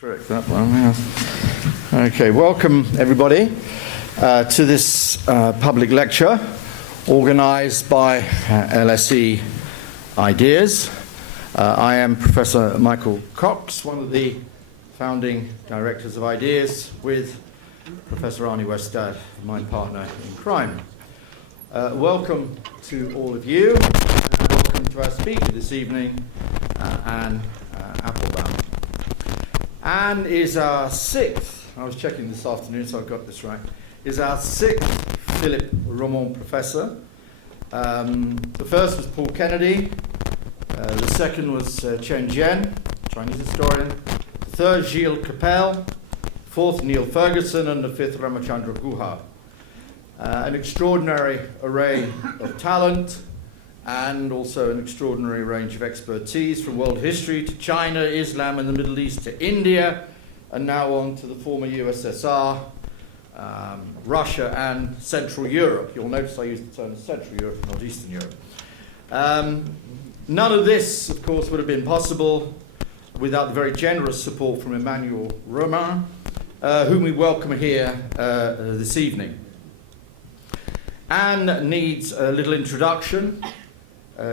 Trick that one, yes. Okay, welcome everybody to this public lecture organised by LSE Ideas. I am Professor Michael Cox, one of the founding directors of Ideas, with Professor Arnie Westad, my partner in crime. Welcome to all of you, and welcome to our speaker this evening, Anne Applebaum. Anne is our sixth, I was checking this afternoon so I got this right, is our sixth Philippe Roman professor. The first was Paul Kennedy, the second was Chen Jian, Chinese historian, the third Gilles Capel, fourth Neil Ferguson, and the fifth Ramachandra Guha. An extraordinary array of talent and also an extraordinary range of expertise from world history to China, Islam and the Middle East to India, and now on to the former USSR, Russia and Central Europe. You'll notice I use the term Central Europe, not Eastern Europe. None of this, of course, would have been possible without the very generous support from Emmanuel Romain, whom we welcome here this evening. Anne needs a little introduction.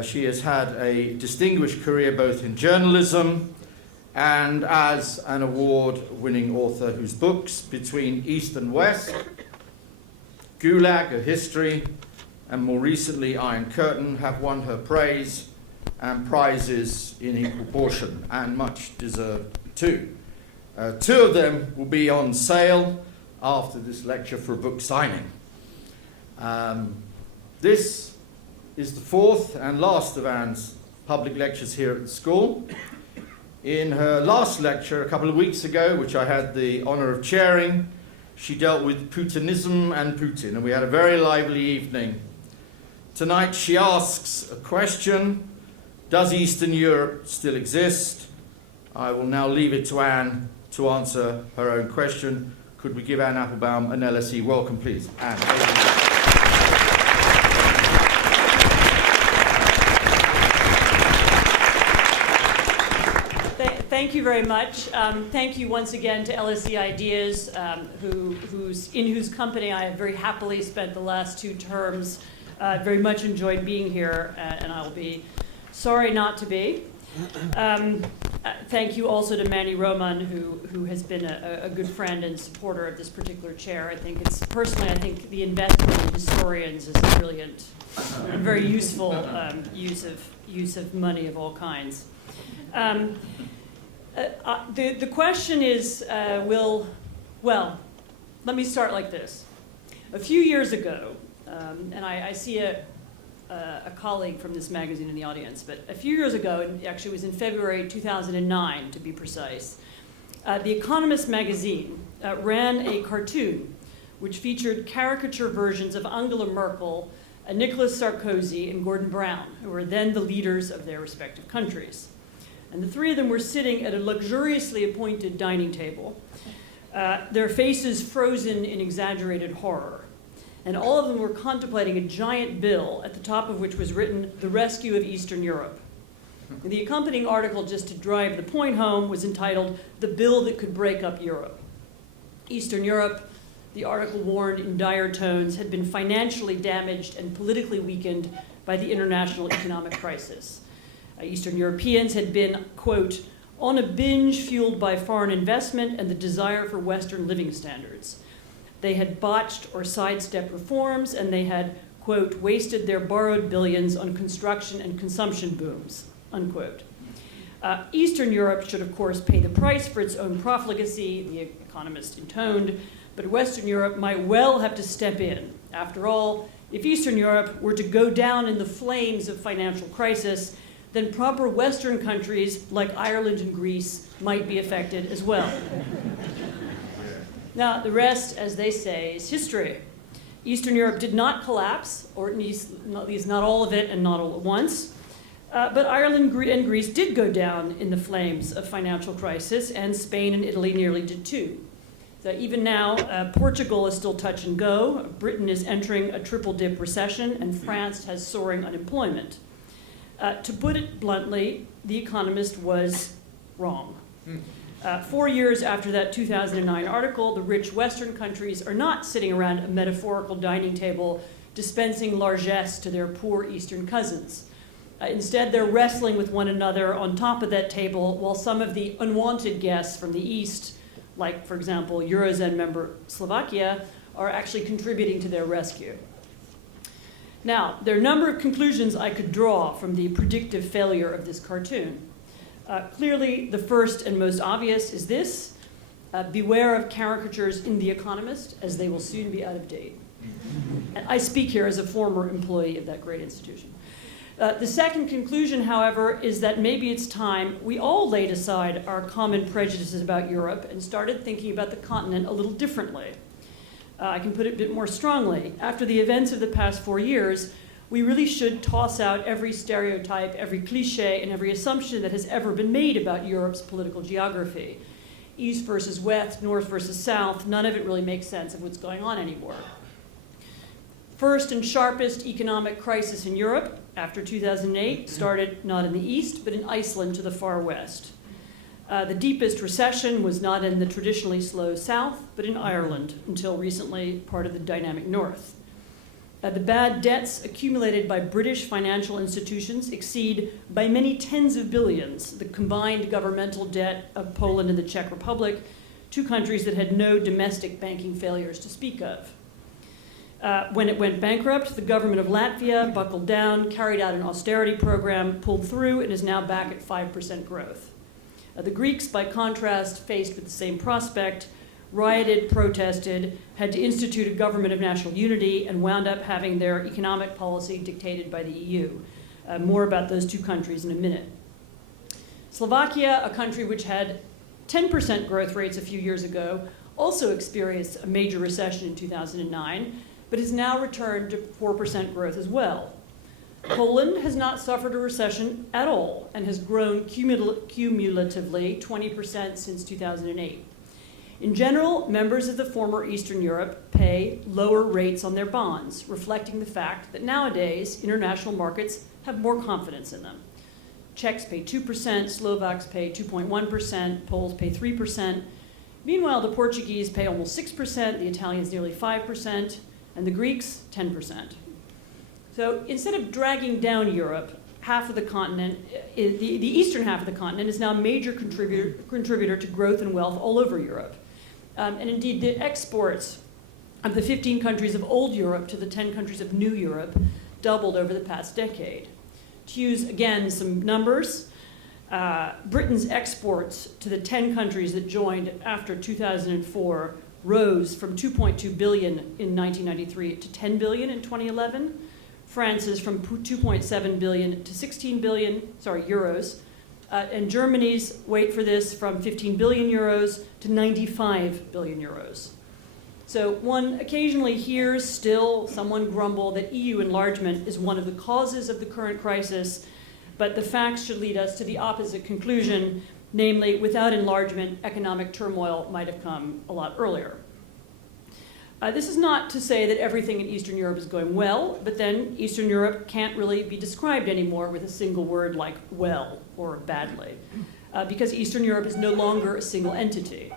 She has had a distinguished career both in journalism and as an award-winning author whose books, Between East and West, Gulag, A History, and more recently Iron Curtain, have won her praise and prizes in equal portion, and much deserved too. Two of them will be on sale after this lecture for a book signing. This is the fourth and last of Anne's public lectures here at the school. In her last lecture a couple of weeks ago, which I had the honor of chairing, she dealt with Putinism and Putin, and we had a very lively evening. Tonight she asks a question: does Eastern Europe still exist? I will now leave it to Anne to answer her own question. Could we give Anne Applebaum an LSE welcome, please? Anne. Thank you very much. Thank you once again to LSE Ideas, in whose company I have very happily spent the last two terms. Very much enjoyed being here, and I will be sorry not to be. Thank you also to Manny Roman, who has been a good friend and supporter of this particular chair. I think the investment in historians is a brilliant and very useful use of money of all kinds. The question is, let me start like this. A few years ago, and I see a colleague from this magazine in the audience, but a few years ago, and actually it was in February 2009 to be precise, The Economist magazine ran a cartoon which featured caricature versions of Angela Merkel, Nicolas Sarkozy, and Gordon Brown, who were then the leaders of their respective countries. And the three of them were sitting at a luxuriously appointed dining table, their faces frozen in exaggerated horror. And all of them were contemplating a giant bill at the top of which was written, "The Rescue of Eastern Europe." And the accompanying article, just to drive the point home, was entitled, "The Bill That Could Break Up Europe." Eastern Europe, the article warned in dire tones, had been financially damaged and politically weakened by the international economic crisis. Eastern Europeans had been, quote, on a binge fueled by foreign investment and the desire for Western living standards. They had botched or sidestepped reforms, and they had, quote, wasted their borrowed billions on construction and consumption booms, unquote. Eastern Europe should, of course, pay the price for its own profligacy, the Economist intoned, but Western Europe might well have to step in. After all, if Eastern Europe were to go down in the flames of financial crisis, then proper Western countries like Ireland and Greece might be affected as well. Now, the rest, as they say, is history. Eastern Europe did not collapse, or at least not all of it and not all at once. But Ireland and Greece did go down in the flames of financial crisis, and Spain and Italy nearly did too. So even now, Portugal is still touch and go. Britain is entering a triple-dip recession, and France has soaring unemployment. To put it bluntly, The Economist was wrong. 4 years after that 2009 article, the rich Western countries are not sitting around a metaphorical dining table dispensing largesse to their poor Eastern cousins. Instead, they're wrestling with one another on top of that table, while some of the unwanted guests from the East, like, for example, Eurozone member Slovakia, are actually contributing to their rescue. Now, there are a number of conclusions I could draw from the predictive failure of this cartoon. Clearly, the first and most obvious is this: beware of caricatures in The Economist, as they will soon be out of date. And I speak here as a former employee of that great institution. The second conclusion, however, is that maybe it's time we all laid aside our common prejudices about Europe and started thinking about the continent a little differently. I can put it a bit more strongly. After the events of the past 4 years, we really should toss out every stereotype, every cliche, and every assumption that has ever been made about Europe's political geography. East versus West, North versus South, none of it really makes sense of what's going on anymore. First and sharpest economic crisis in Europe after 2008 started not in the East, but in Iceland to the far west. The deepest recession was not in the traditionally slow South, but in Ireland, until recently part of the dynamic North. The bad debts accumulated by British financial institutions exceed by many tens of billions the combined governmental debt of Poland and the Czech Republic, two countries that had no domestic banking failures to speak of. When it went bankrupt, the government of Latvia buckled down, carried out an austerity program, pulled through, and is now back at 5% growth. The Greeks, by contrast, faced with the same prospect, rioted, protested, had to institute a government of national unity, and wound up having their economic policy dictated by the EU. More about those two countries in a minute. Slovakia, a country which had 10% growth rates a few years ago, also experienced a major recession in 2009, but has now returned to 4% growth as well. Poland has not suffered a recession at all and has grown cumulatively 20% since 2008. In general, members of the former Eastern Europe pay lower rates on their bonds, reflecting the fact that nowadays international markets have more confidence in them. Czechs pay 2%, Slovaks pay 2.1%, Poles pay 3%. Meanwhile, the Portuguese pay almost 6%, the Italians nearly 5%, and the Greeks 10%. So instead of dragging down Europe, half of the continent, the eastern half of the continent is now a major contributor to growth and wealth all over Europe. And indeed, the exports of the 15 countries of old Europe to the 10 countries of new Europe doubled over the past decade. To use, again, some numbers, Britain's exports to the 10 countries that joined after 2004 rose from 2.2 billion in 1993 to 10 billion in 2011. France's from 2.7 billion to 16 billion, euros. And Germany's, wait for this, from 15 billion euros to 95 billion euros. So one occasionally hears still someone grumble that EU enlargement is one of the causes of the current crisis, but the facts should lead us to the opposite conclusion, namely, without enlargement, economic turmoil might have come a lot earlier. This is not to say that everything in Eastern Europe is going well, but then Eastern Europe can't really be described anymore with a single word like well or badly, because Eastern Europe is no longer a single entity.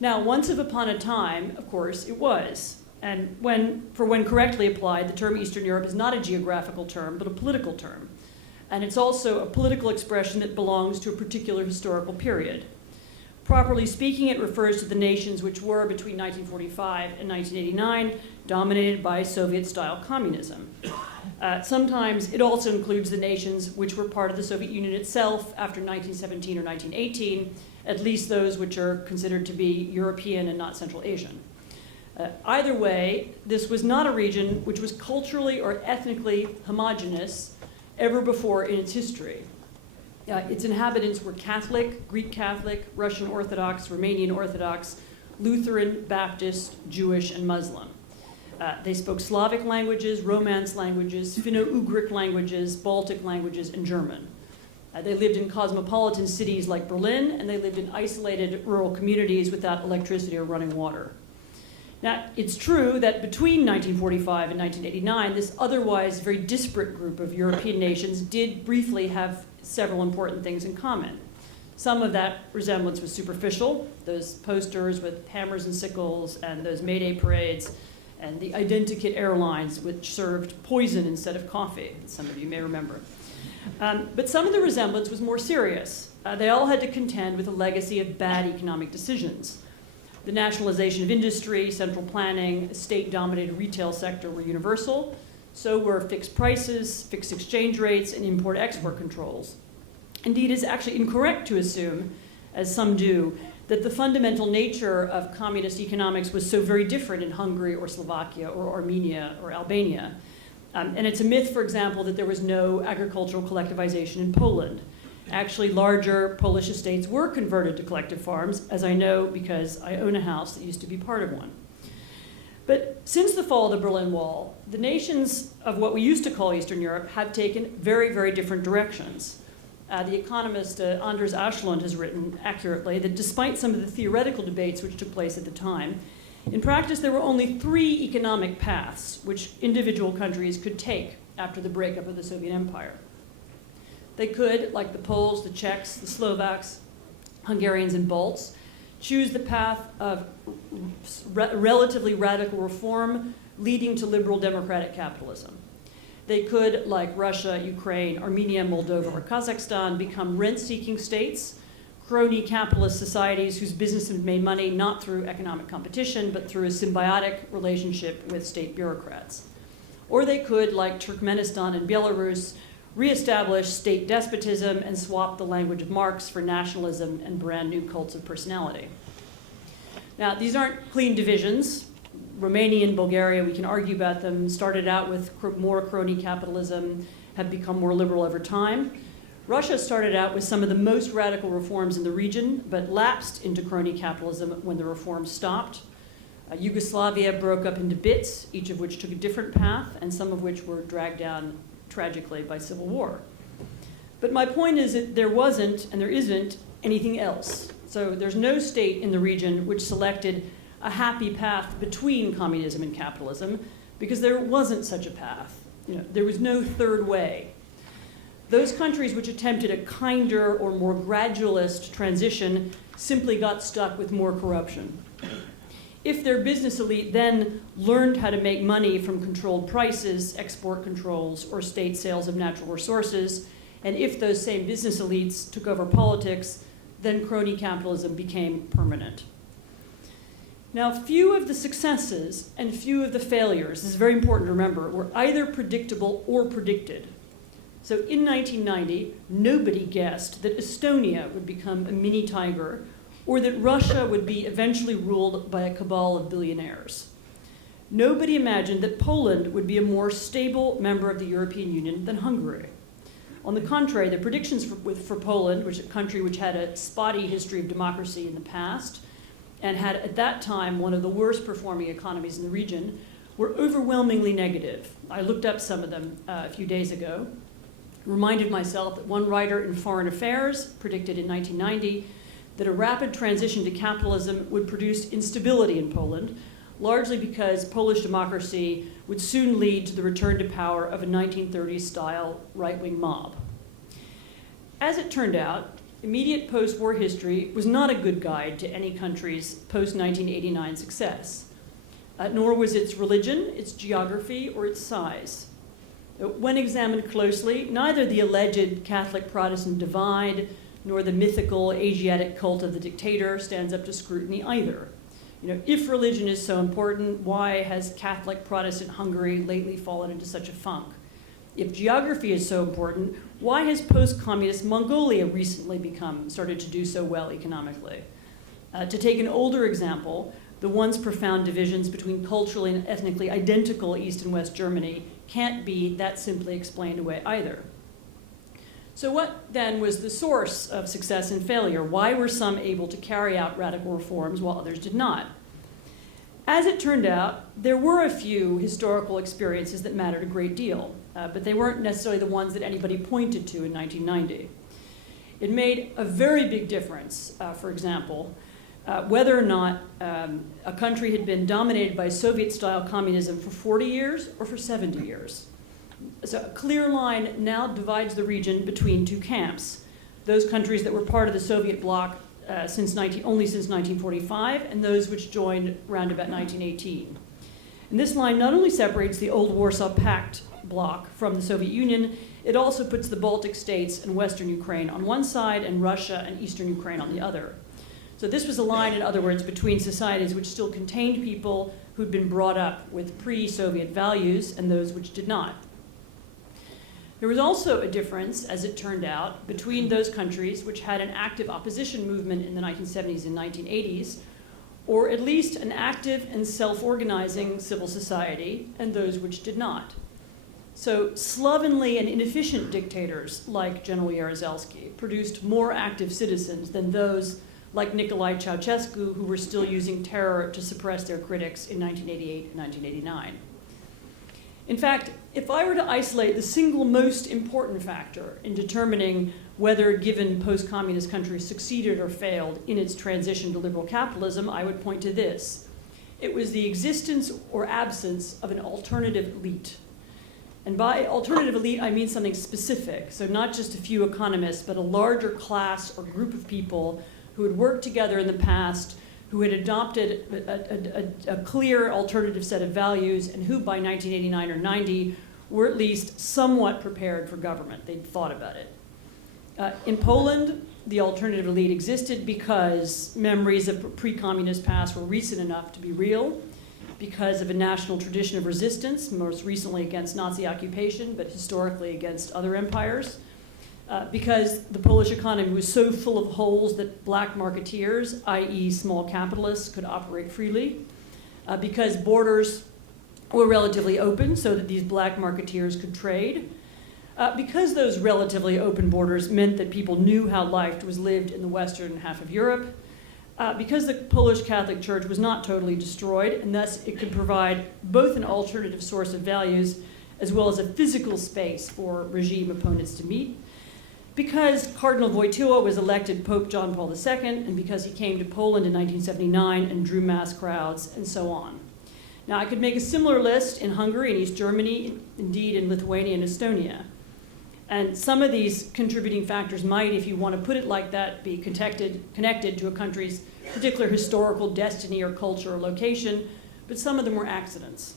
Now, once upon a time, of course, it was. And when correctly applied, the term Eastern Europe is not a geographical term, but a political term. And it's also a political expression that belongs to a particular historical period. Properly speaking, it refers to the nations which were, between 1945 and 1989, dominated by Soviet-style communism. Sometimes it also includes the nations which were part of the Soviet Union itself after 1917 or 1918, at least those which are considered to be European and not Central Asian. Either way, this was not a region which was culturally or ethnically homogeneous ever before in its history. Its inhabitants were Catholic, Greek Catholic, Russian Orthodox, Romanian Orthodox, Lutheran, Baptist, Jewish, and Muslim. They spoke Slavic languages, Romance languages, Finno-Ugric languages, Baltic languages, and German. They lived in cosmopolitan cities like Berlin, and they lived in isolated rural communities without electricity or running water. Now, it's true that between 1945 and 1989, this otherwise very disparate group of European nations did briefly have several important things in common. Some of that resemblance was superficial, those posters with hammers and sickles and those Mayday parades and the identikit airlines which served poison instead of coffee, as some of you may remember. But some of the resemblance was more serious. They all had to contend with a legacy of bad economic decisions. The nationalization of industry, central planning, a state-dominated retail sector were universal. So were fixed prices, fixed exchange rates, and import-export controls. Indeed, it's actually incorrect to assume, as some do, that the fundamental nature of communist economics was so very different in Hungary or Slovakia or Armenia or Albania. And it's a myth, for example, that there was no agricultural collectivization in Poland. Actually, larger Polish estates were converted to collective farms, as I know because I own a house that used to be part of one. But since the fall of the Berlin Wall, the nations of what we used to call Eastern Europe have taken very, very different directions. The economist Anders Aslund has written accurately that despite some of the theoretical debates which took place at the time, in practice there were only 3 economic paths which individual countries could take after the breakup of the Soviet Empire. They could, like the Poles, the Czechs, the Slovaks, Hungarians, and Balts, choose the path of relatively radical reform leading to liberal democratic capitalism. They could, like Russia, Ukraine, Armenia, Moldova, or Kazakhstan, become rent-seeking states, crony capitalist societies whose businesses made money not through economic competition, but through a symbiotic relationship with state bureaucrats. Or they could, like Turkmenistan and Belarus, reestablish state despotism and swap the language of Marx for nationalism and brand new cults of personality. Now, these aren't clean divisions. Romania and Bulgaria, we can argue about them, started out with more crony capitalism, have become more liberal over time. Russia started out with some of the most radical reforms in the region, but lapsed into crony capitalism when the reforms stopped. Yugoslavia broke up into bits, each of which took a different path, and some of which were dragged down tragically by civil war. But my point is that there wasn't, and there isn't, anything else. So there's no state in the region which selected a happy path between communism and capitalism, because there wasn't such a path. There was no third way. Those countries which attempted a kinder or more gradualist transition simply got stuck with more corruption. If their business elite then learned how to make money from controlled prices, export controls, or state sales of natural resources, and if those same business elites took over politics, then crony capitalism became permanent. Now, few of the successes and few of the failures, this is very important to remember, were either predictable or predicted. So in 1990, nobody guessed that Estonia would become a mini tiger or that Russia would be eventually ruled by a cabal of billionaires. Nobody imagined that Poland would be a more stable member of the European Union than Hungary. On the contrary, the predictions for Poland, which is a country which had a spotty history of democracy in the past, and had at that time one of the worst performing economies in the region, were overwhelmingly negative. I looked up some of them a few days ago, reminded myself that one writer in Foreign Affairs predicted in 1990 that a rapid transition to capitalism would produce instability in Poland, largely because Polish democracy would soon lead to the return to power of a 1930s-style right-wing mob. As it turned out, immediate post-war history was not a good guide to any country's post-1989 success, nor was its religion, its geography, or its size. When examined closely, neither the alleged Catholic-Protestant divide nor the mythical Asiatic cult of the dictator stands up to scrutiny either. If religion is so important, why has Catholic-Protestant Hungary lately fallen into such a funk? If geography is so important, why has post-communist Mongolia recently started to do so well economically? To take an older example, the once profound divisions between culturally and ethnically identical East and West Germany can't be that simply explained away either. So what then was the source of success and failure? Why were some able to carry out radical reforms while others did not? As it turned out, there were a few historical experiences that mattered a great deal, but they weren't necessarily the ones that anybody pointed to in 1990. It made a very big difference, for example, whether or not a country had been dominated by Soviet-style communism for 40 years or for 70 years. So a clear line now divides the region between two camps, those countries that were part of the Soviet bloc only since 1945, and those which joined around about 1918. And this line not only separates the old Warsaw Pact bloc from the Soviet Union, it also puts the Baltic states and Western Ukraine on one side and Russia and Eastern Ukraine on the other. So this was a line, in other words, between societies which still contained people who'd been brought up with pre-Soviet values and those which did not. There was also a difference, as it turned out, between those countries which had an active opposition movement in the 1970s and 1980s, or at least an active and self-organizing civil society, and those which did not. So slovenly and inefficient dictators like General Jaruzelski produced more active citizens than those like Nicolae Ceausescu, who were still using terror to suppress their critics in 1988 and 1989. In fact, if I were to isolate the single most important factor in determining whether a given post-communist country succeeded or failed in its transition to liberal capitalism, I would point to this. It was the existence or absence of an alternative elite. And by alternative elite, I mean something specific. So not just a few economists, but a larger class or group of people who had worked together in the past, who had adopted a clear alternative set of values, and who by 1989 or 90 were at least somewhat prepared for government. They'd thought about it. In Poland, the alternative elite existed because memories of the pre-communist past were recent enough to be real, because of a national tradition of resistance, most recently against Nazi occupation, but historically against other empires, because the Polish economy was so full of holes that black marketeers, i.e. small capitalists, could operate freely, because borders were relatively open so that these black marketeers could trade, because those relatively open borders meant that people knew how life was lived in the western half of Europe, because the Polish Catholic Church was not totally destroyed, and thus it could provide both an alternative source of values as well as a physical space for regime opponents to meet, because Cardinal Wojtyła was elected Pope John Paul II, and because he came to Poland in 1979 and drew mass crowds, and so on. Now, I could make a similar list in Hungary and East Germany, indeed in Lithuania and Estonia. And some of these contributing factors might, if you want to put it like that, be connected to a country's particular historical destiny or culture or location, but some of them were accidents.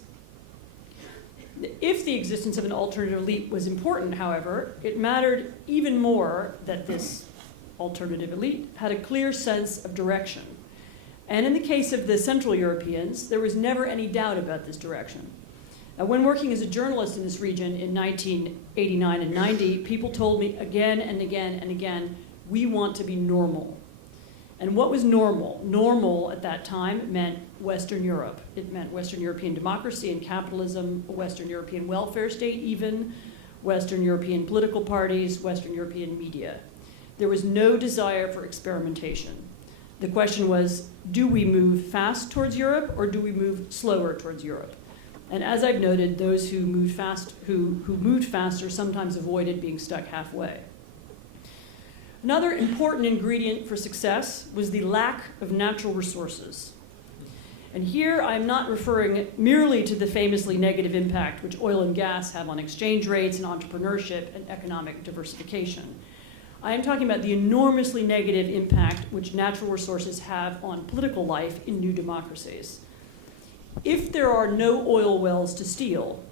If the existence of an alternative elite was important, however, it mattered even more that this alternative elite had a clear sense of direction. And in the case of the Central Europeans, there was never any doubt about this direction. When working as a journalist in this region in 1989 and 90, people told me again and again and again, we want to be normal. And what was normal? Normal at that time meant Western Europe. It meant Western European democracy and capitalism, a Western European welfare state even, Western European political parties, Western European media. There was no desire for experimentation. The question was, do we move fast towards Europe or do we move slower towards Europe? And as I've noted, those who moved faster sometimes avoided being stuck halfway. Another important ingredient for success was the lack of natural resources. And here I'm not referring merely to the famously negative impact which oil and gas have on exchange rates and entrepreneurship and economic diversification. I am talking about the enormously negative impact which natural resources have on political life in new democracies. If there are no oil wells to steal,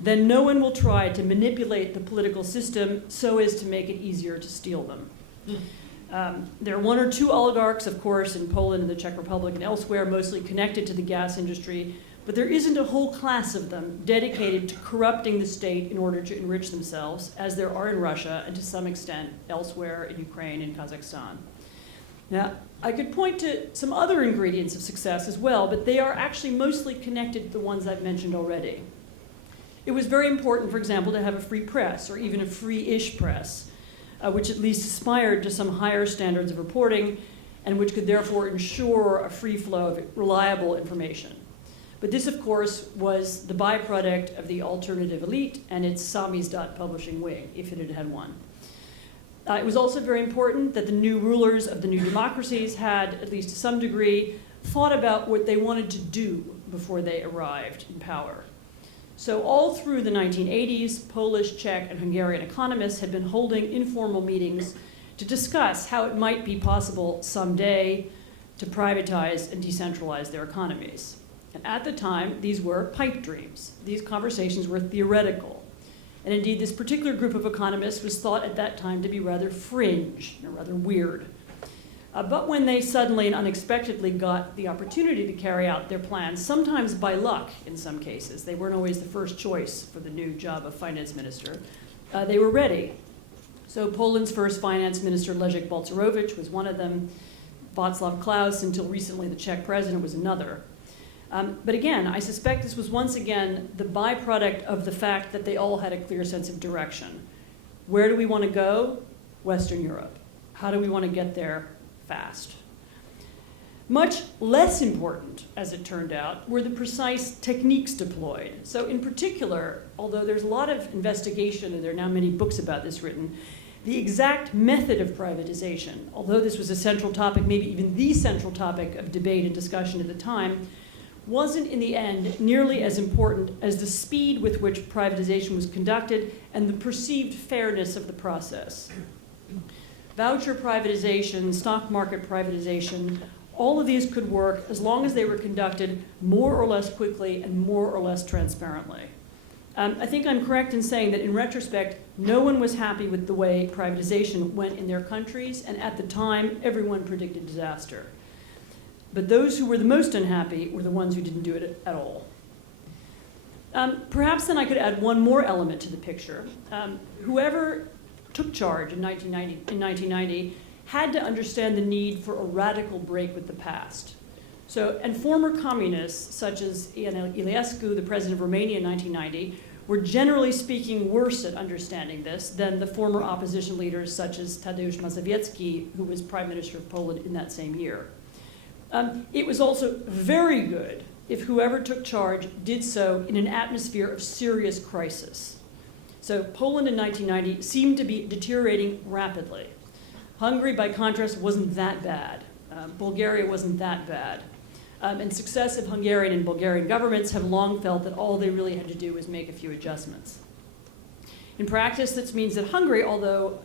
then no one will try to manipulate the political system so as to make it easier to steal them. There are one or two oligarchs, of course, in Poland and the Czech Republic and elsewhere, mostly connected to the gas industry, but there isn't a whole class of them dedicated to corrupting the state in order to enrich themselves, as there are in Russia and to some extent elsewhere in Ukraine and Kazakhstan. Now, I could point to some other ingredients of success as well, but they are actually mostly connected to the ones I've mentioned already. It was very important, for example, to have a free press, or even a free-ish press, which at least aspired to some higher standards of reporting, and which could therefore ensure a free flow of reliable information. But this, of course, was the byproduct of the alternative elite and its samizdat publishing wing, if it had had one. It was also very important that the new rulers of the new democracies had, at least to some degree, thought about what they wanted to do before they arrived in power. So all through the 1980s, Polish, Czech, and Hungarian economists had been holding informal meetings to discuss how it might be possible someday to privatize and decentralize their economies. And at the time, these were pipe dreams. These conversations were theoretical. And indeed, this particular group of economists was thought at that time to be rather fringe, rather weird. But when they suddenly and unexpectedly got the opportunity to carry out their plans, sometimes by luck in some cases, they weren't always the first choice for the new job of finance minister, they were ready. So Poland's first finance minister, Leszek Balcerowicz, was one of them. Václav Klaus, until recently the Czech president, was another. But again, I suspect this was once again the byproduct of the fact that they all had a clear sense of direction. Where do we want to go? Western Europe. How do we want to get there fast? Much less important, as it turned out, were the precise techniques deployed. So in particular, although there's a lot of investigation, and there are now many books about this written, the exact method of privatization, although this was a central topic, maybe even the central topic of debate and discussion at the time, wasn't in the end nearly as important as the speed with which privatization was conducted and the perceived fairness of the process. Voucher privatization, stock market privatization, all of these could work as long as they were conducted more or less quickly and more or less transparently. I think I'm correct in saying that in retrospect, no one was happy with the way privatization went in their countries, and at the time, everyone predicted disaster. But those who were the most unhappy were the ones who didn't do it at all. Perhaps then I could add one more element to the picture. Whoever took charge in 1990 had to understand the need for a radical break with the past. So, and former communists, such as Ion Iliescu, the president of Romania in 1990, were generally speaking worse at understanding this than the former opposition leaders such as Tadeusz Mazowiecki, who was prime minister of Poland in that same year. It was also very good if whoever took charge did so in an atmosphere of serious crisis. So Poland in 1990 seemed to be deteriorating rapidly. Hungary, by contrast, wasn't that bad. Bulgaria wasn't that bad. And successive Hungarian and Bulgarian governments have long felt that all they really had to do was make a few adjustments. In practice, this means that Hungary, although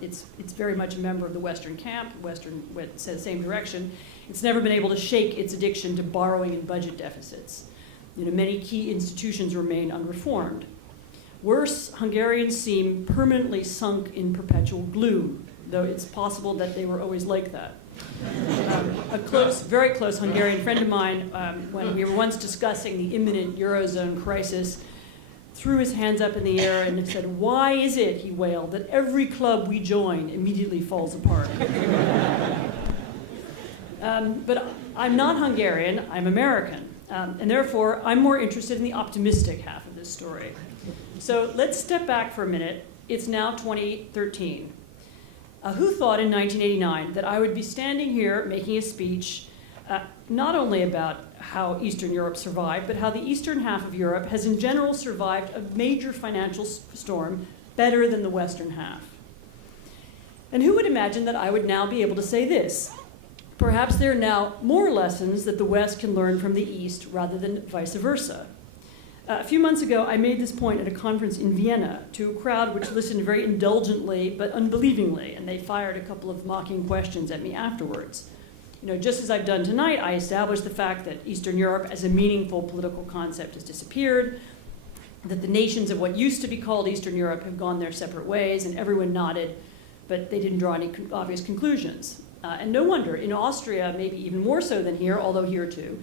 it's very much a member of the Western camp, went the same direction, it's never been able to shake its addiction to borrowing and budget deficits. Many key institutions remain unreformed. Worse, Hungarians seem permanently sunk in perpetual gloom, though it's possible that they were always like that. A very close Hungarian friend of mine, when we were once discussing the imminent Eurozone crisis, threw his hands up in the air and said, "Why is it," he wailed, "that every club we join immediately falls apart?" But I'm not Hungarian, I'm American, and therefore I'm more interested in the optimistic half of this story. So let's step back for a minute. It's now 2013. Who thought in 1989 that I would be standing here making a speech not only about how Eastern Europe survived, but how the eastern half of Europe has in general survived a major financial storm better than the western half? And who would imagine that I would now be able to say this? Perhaps there are now more lessons that the West can learn from the East rather than vice versa. A few months ago, I made this point at a conference in Vienna to a crowd which listened very indulgently but unbelievingly, and they fired a couple of mocking questions at me afterwards. Just as I've done tonight, I established the fact that Eastern Europe as a meaningful political concept has disappeared, that the nations of what used to be called Eastern Europe have gone their separate ways, and everyone nodded, but they didn't draw any obvious conclusions. And no wonder, in Austria, maybe even more so than here, although here too,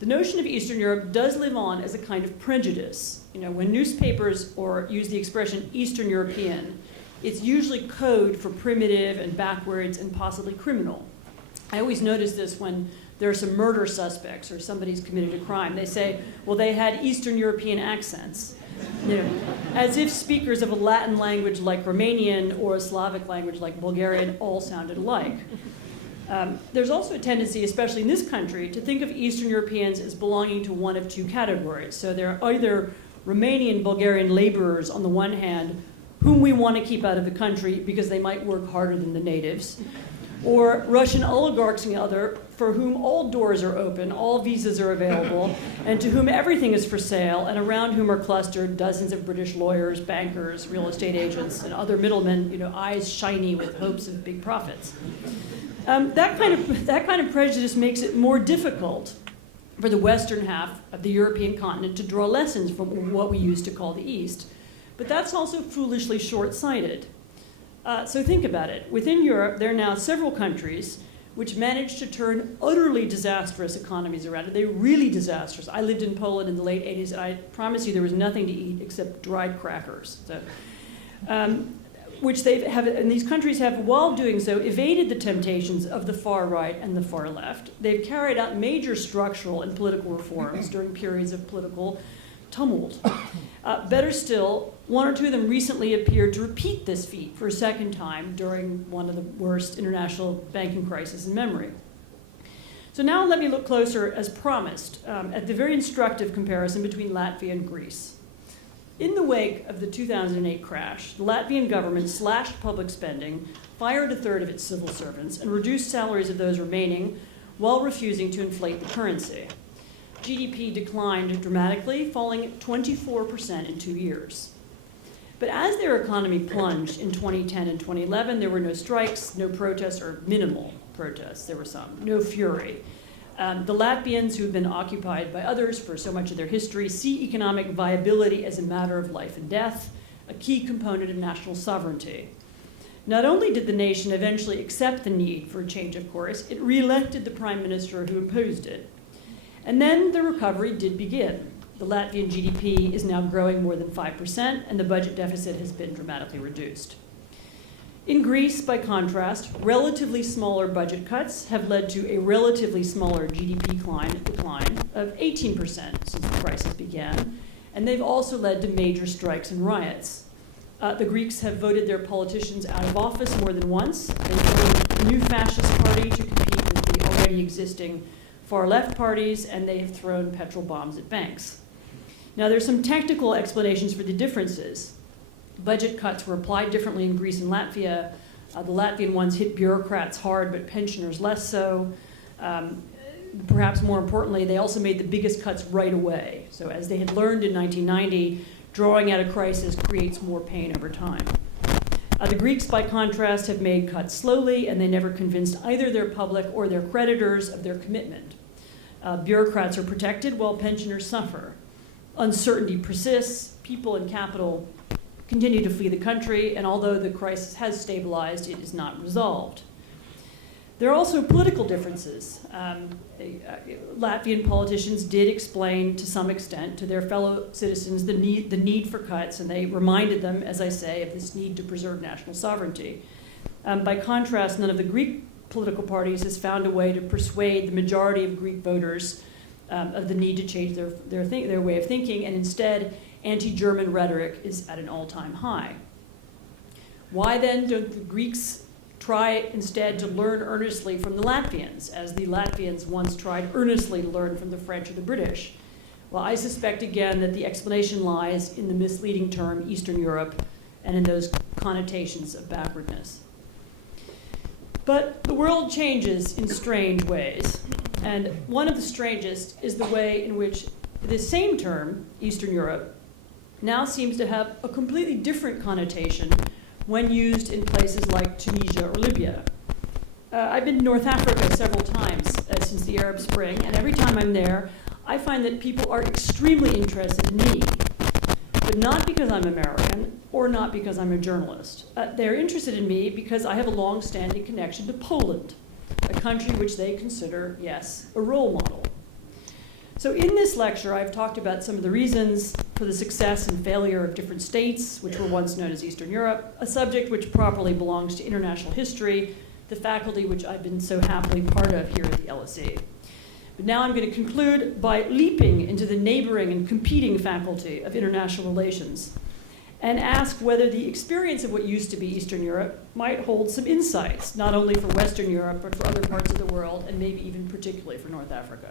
the notion of Eastern Europe does live on as a kind of prejudice. When newspapers use the expression Eastern European, it's usually code for primitive and backwards and possibly criminal. I always notice this when there are some murder suspects or somebody's committed a crime. They say, well, they had Eastern European accents, as if speakers of a Latin language like Romanian or a Slavic language like Bulgarian all sounded alike. There's also a tendency, especially in this country, to think of Eastern Europeans as belonging to one of two categories. So there are either Romanian, Bulgarian laborers on the one hand, whom we want to keep out of the country because they might work harder than the natives, or Russian oligarchs and other for whom all doors are open, all visas are available, and to whom everything is for sale, and around whom are clustered dozens of British lawyers, bankers, real estate agents, and other middlemen, eyes shiny with hopes of big profits. That kind of prejudice makes it more difficult for the western half of the European continent to draw lessons from what we used to call the East. But that's also foolishly short-sighted. So think about it. Within Europe, there are now several countries which managed to turn utterly disastrous economies around. They're really disastrous. I lived in Poland in the late 80s, and I promise you there was nothing to eat except dried crackers. So, which and these countries have, while doing so, evaded the temptations of the far right and the far left. They've carried out major structural and political reforms during periods of political tumult. Better still, one or two of them recently appeared to repeat this feat for a second time during one of the worst international banking crises in memory. So now let me look closer, as promised, at the very instructive comparison between Latvia and Greece. In the wake of the 2008 crash, the Latvian government slashed public spending, fired a third of its civil servants, and reduced salaries of those remaining while refusing to inflate the currency. GDP declined dramatically, falling 24% in 2 years. But as their economy plunged in 2010 and 2011, there were no strikes, no protests, or minimal protests. There were some, no fury. The Latvians, who've been occupied by others for so much of their history, see economic viability as a matter of life and death, a key component of national sovereignty. Not only did the nation eventually accept the need for a change of course, it re-elected the prime minister who imposed it. And then the recovery did begin. The Latvian GDP is now growing more than 5%, and the budget deficit has been dramatically reduced. In Greece, by contrast, relatively smaller budget cuts have led to a relatively smaller GDP decline of 18% since the crisis began, and they've also led to major strikes and riots. The Greeks have voted their politicians out of office more than once. They formed a new fascist party to compete with the already existing far-left parties, and they have thrown petrol bombs at banks. Now, there's some technical explanations for the differences. Budget cuts were applied differently in Greece and Latvia. The Latvian ones hit bureaucrats hard, but pensioners less so. Perhaps more importantly, they also made the biggest cuts right away. So as they had learned in 1990, drawing out a crisis creates more pain over time. The Greeks, by contrast, have made cuts slowly, and they never convinced either their public or their creditors of their commitment. Bureaucrats are protected while pensioners suffer. Uncertainty persists, people and capital continue to flee the country, and although the crisis has stabilized, it is not resolved. There are also political differences. Latvian politicians did explain to some extent to their fellow citizens the need for cuts, and they reminded them, as I say, of this need to preserve national sovereignty. By contrast, none of the Greek political parties has found a way to persuade the majority of Greek voters of the need to change their way of thinking, and instead, anti-German rhetoric is at an all-time high. Why then don't the Greeks try instead to learn earnestly from the Latvians, as the Latvians once tried earnestly to learn from the French or the British? Well, I suspect again that the explanation lies in the misleading term Eastern Europe and in those connotations of backwardness. But the world changes in strange ways, and one of the strangest is the way in which the same term, Eastern Europe, now seems to have a completely different connotation when used in places like Tunisia or Libya. I've been to North Africa several times since the Arab Spring, and every time I'm there, I find that people are extremely interested in me, but not because I'm American or not because I'm a journalist. They're interested in me because I have a long-standing connection to Poland, a country which they consider, yes, a role model. So in this lecture, I've talked about some of the reasons for the success and failure of different states, which were once known as Eastern Europe, a subject which properly belongs to international history, the faculty which I've been so happily part of here at the LSE. But now I'm going to conclude by leaping into the neighboring and competing faculty of international relations and ask whether the experience of what used to be Eastern Europe might hold some insights, not only for Western Europe, but for other parts of the world, and maybe even particularly for North Africa.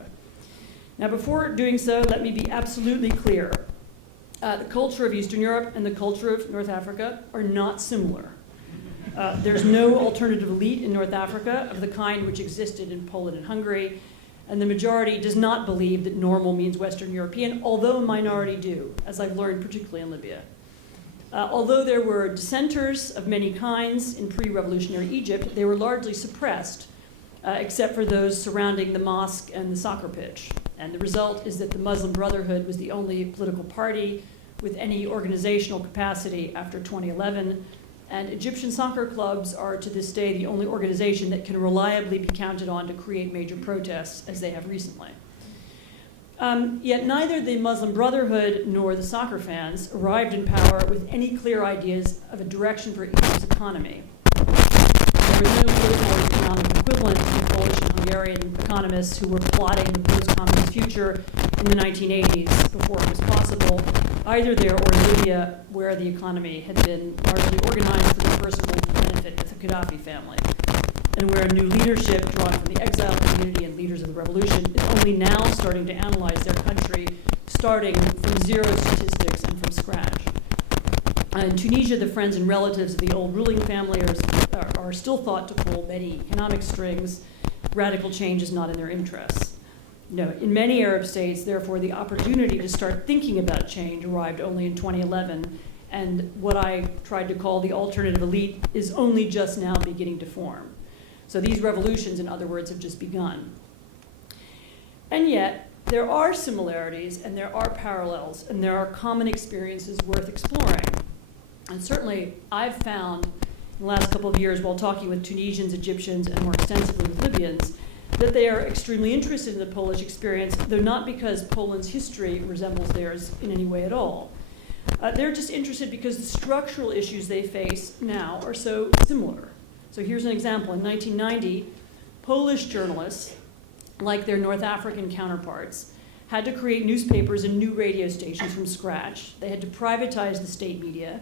Now, before doing so, let me be absolutely clear. The culture of Eastern Europe and the culture of North Africa are not similar. There's no alternative elite in North Africa of the kind which existed in Poland and Hungary, and the majority does not believe that normal means Western European, although a minority do, as I've learned particularly in Libya. Although there were dissenters of many kinds in pre-revolutionary Egypt, they were largely suppressed, except for those surrounding the mosque and the soccer pitch. And the result is that the Muslim Brotherhood was the only political party with any organizational capacity after 2011, and Egyptian soccer clubs are to this day the only organization that can reliably be counted on to create major protests, as they have recently. Yet neither the Muslim Brotherhood nor the soccer fans arrived in power with any clear ideas of a direction for Egypt's economy. There was no political or economic equivalent to the Polish and Hungarian economists who were plotting the post-communist future in the 1980s before it was possible, either there or in Libya, where the economy had been largely organized for the personal benefit of the Gaddafi family, and where new leadership drawn from the exile community and leaders of the revolution is only now starting to analyze their country, starting from zero statistics and from scratch. In Tunisia, the friends and relatives of the old ruling family are still thought to pull many economic strings. Radical change is not in their interests. In many Arab states, therefore, the opportunity to start thinking about change arrived only in 2011, and what I tried to call the alternative elite is only just now beginning to form. So these revolutions, in other words, have just begun. And yet, there are similarities and there are parallels and there are common experiences worth exploring. And certainly, I've found in the last couple of years, while talking with Tunisians, Egyptians, and more extensively with Libyans, that they are extremely interested in the Polish experience, though not because Poland's history resembles theirs in any way at all. They're just interested because the structural issues they face now are so similar. So here's an example. In 1990, Polish journalists, like their North African counterparts, had to create newspapers and new radio stations from scratch. They had to privatize the state media.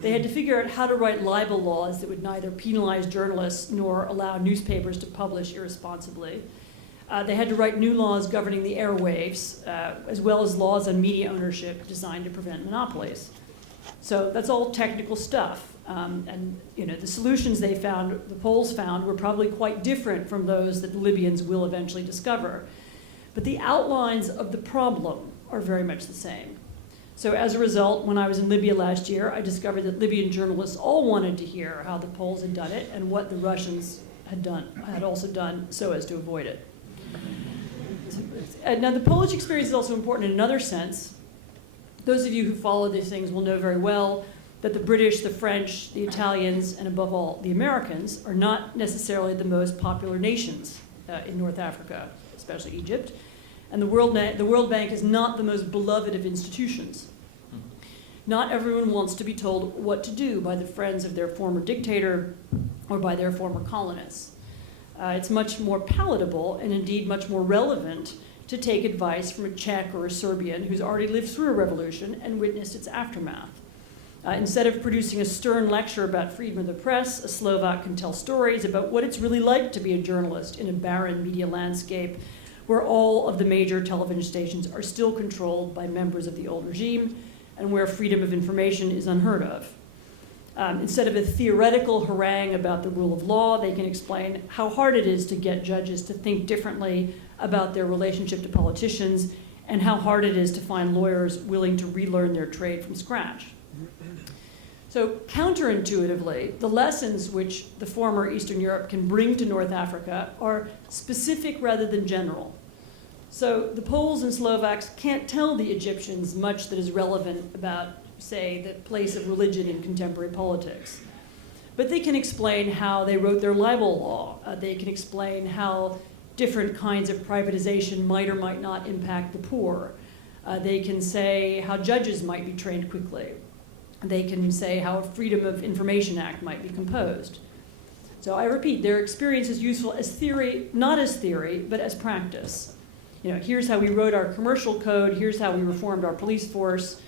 They had to figure out how to write libel laws that would neither penalize journalists nor allow newspapers to publish irresponsibly. They had to write new laws governing the airwaves, as well as laws on media ownership designed to prevent monopolies. So that's all technical stuff. And the solutions they found, the Poles found, were probably quite different from those that the Libyans will eventually discover. But the outlines of the problem are very much the same. So as a result, when I was in Libya last year, I discovered that Libyan journalists all wanted to hear how the Poles had done it and what the Russians had also done so as to avoid it. Now, the Polish experience is also important in another sense. Those of you who follow these things will know very well that the British, the French, the Italians, and above all, the Americans are not necessarily the most popular nations in North Africa, especially Egypt. And the World Bank is not the most beloved of institutions. Not everyone wants to be told what to do by the friends of their former dictator or by their former colonists. It's much more palatable and indeed much more relevant to take advice from a Czech or a Serbian who's already lived through a revolution and witnessed its aftermath. Instead of producing a stern lecture about freedom of the press, a Slovak can tell stories about what it's really like to be a journalist in a barren media landscape where all of the major television stations are still controlled by members of the old regime and where freedom of information is unheard of. Instead of a theoretical harangue about the rule of law, they can explain how hard it is to get judges to think differently about their relationship to politicians and how hard it is to find lawyers willing to relearn their trade from scratch. So counterintuitively, the lessons which the former Eastern Europe can bring to North Africa are specific rather than general. So the Poles and Slovaks can't tell the Egyptians much that is relevant about, say, the place of religion in contemporary politics. But they can explain how they wrote their libel law. They can explain how different kinds of privatization might or might not impact the poor. They can say how judges might be trained quickly. They can say how a Freedom of Information Act might be composed. So I repeat, their experience is useful as theory, not as theory, but as practice. Here's how we wrote our commercial code, here's how we reformed our police force,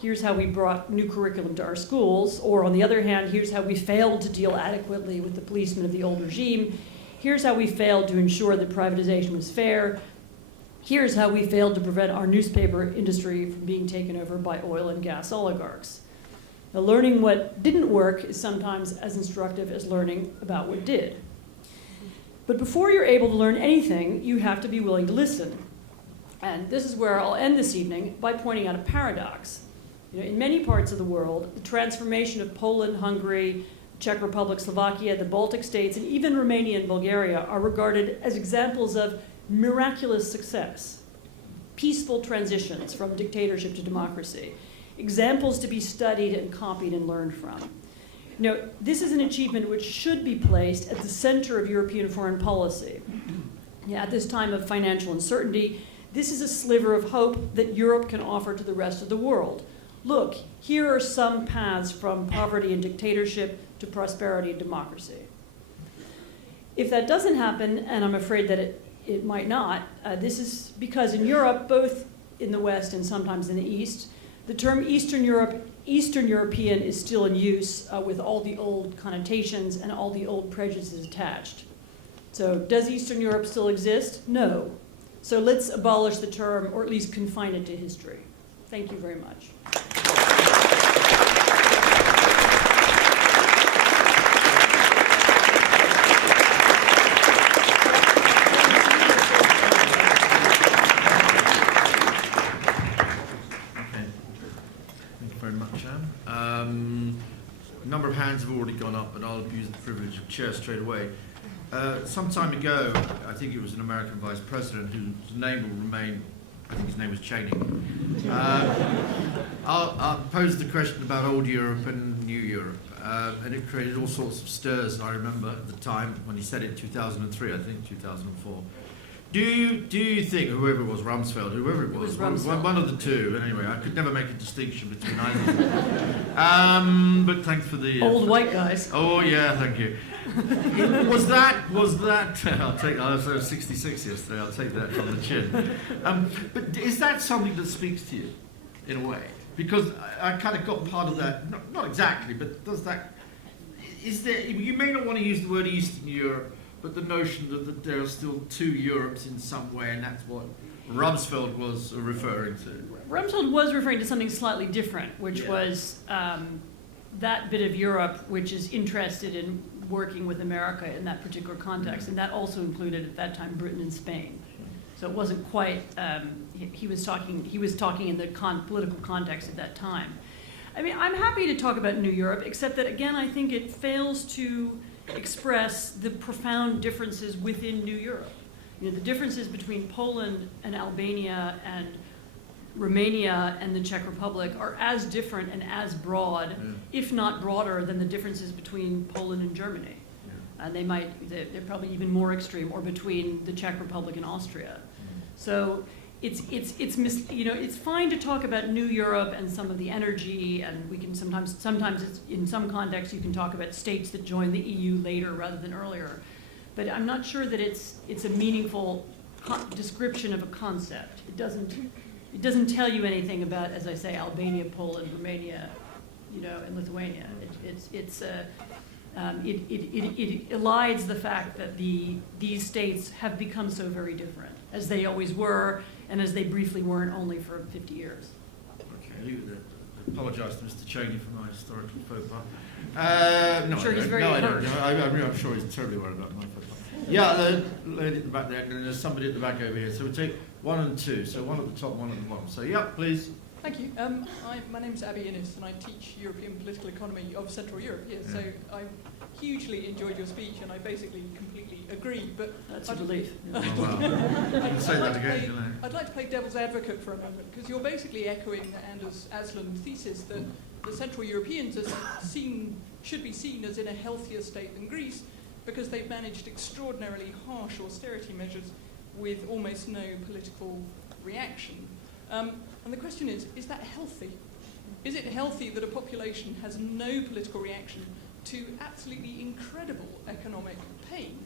here's how we brought new curriculum to our schools, or on the other hand, here's how we failed to deal adequately with the policemen of the old regime, here's how we failed to ensure that privatization was fair, here's how we failed to prevent our newspaper industry from being taken over by oil and gas oligarchs. Now, learning what didn't work is sometimes as instructive as learning about what did. But before you're able to learn anything, you have to be willing to listen. And this is where I'll end this evening by pointing out a paradox. In many parts of the world, the transformation of Poland, Hungary, Czech Republic, Slovakia, the Baltic states, and even Romania and Bulgaria are regarded as examples of miraculous success, peaceful transitions from dictatorship to democracy, examples to be studied and copied and learned from. This is an achievement which should be placed at the center of European foreign policy. At this time of financial uncertainty, this is a sliver of hope that Europe can offer to the rest of the world. Look, here are some paths from poverty and dictatorship to prosperity and democracy. If that doesn't happen, and I'm afraid that it might not, this is because in Europe, both in the West and sometimes in the East, the term Eastern European is still in use with all the old connotations and all the old prejudices attached. So does Eastern Europe still exist? No. So let's abolish the term, or at least confine it to history. Thank you very much. A number of hands have already gone up, and I'll abuse the privilege of chair straight away. Some time ago, I think it was an American vice president whose name will remain, I think his name was Cheney. I'll pose the question about old Europe and new Europe, and it created all sorts of stirs, I remember at the time when he said it in 2003, I think 2004. Do you think, whoever it was, Rumsfeld, whoever it was, one of the two, anyway, I could never make a distinction between either of them. But thanks for the... Old white guys. Oh, yeah, thank you. Was that, I was 66 yesterday, I'll take that on the chin. But is that something that speaks to you, in a way? Because I kind of got part of that, not exactly, but does that... You may not want to use the word Eastern Europe, but the notion that there are still two Europes in some way, and that's what Rumsfeld was referring to. Rumsfeld was referring to something slightly different, which was that bit of Europe which is interested in working with America in that particular context, and that also included at that time Britain and Spain. So it wasn't quite. He was talking in the political context at that time. I mean, I'm happy to talk about New Europe, except that again, I think it fails to express the profound differences within New Europe. The differences between Poland and Albania and Romania and the Czech Republic are as different and as broad, if not broader, than the differences between Poland and Germany. And they're probably even more extreme, or between the Czech Republic and Austria. So it's fine to talk about New Europe and some of the energy, and we can sometimes it's, in some contexts you can talk about states that joined the EU later rather than earlier. But I'm not sure that it's a meaningful description of a concept. It doesn't tell you anything about, as I say, Albania, Poland, Romania, and Lithuania. It elides the fact that these states have become so very different, as they always were, and as they briefly weren't only for 50 years. Okay, leave it there. I apologise to Mr. Cheney for my historical faux pas. I'm sure he's very hurt. I'm sure he's terribly worried about my faux pas. Yeah, the lady at the back there, and there's somebody at the back over here. So we'll take 1 and 2. So one at the top, one at the bottom. So, yeah, please. Thank you. My name is Abby Innes, and I teach European political economy of Central Europe here. So I hugely enjoyed your speech, and I basically completely agree. But that's a relief. Oh, wow. You say that again, you know. I'd like to play devil's advocate for a moment, because you're basically echoing Anders Aslan's thesis that the Central Europeans should be seen as in a healthier state than Greece, because they've managed extraordinarily harsh austerity measures with almost no political reaction. And the question is that healthy? Is it healthy that a population has no political reaction to absolutely incredible economic pain?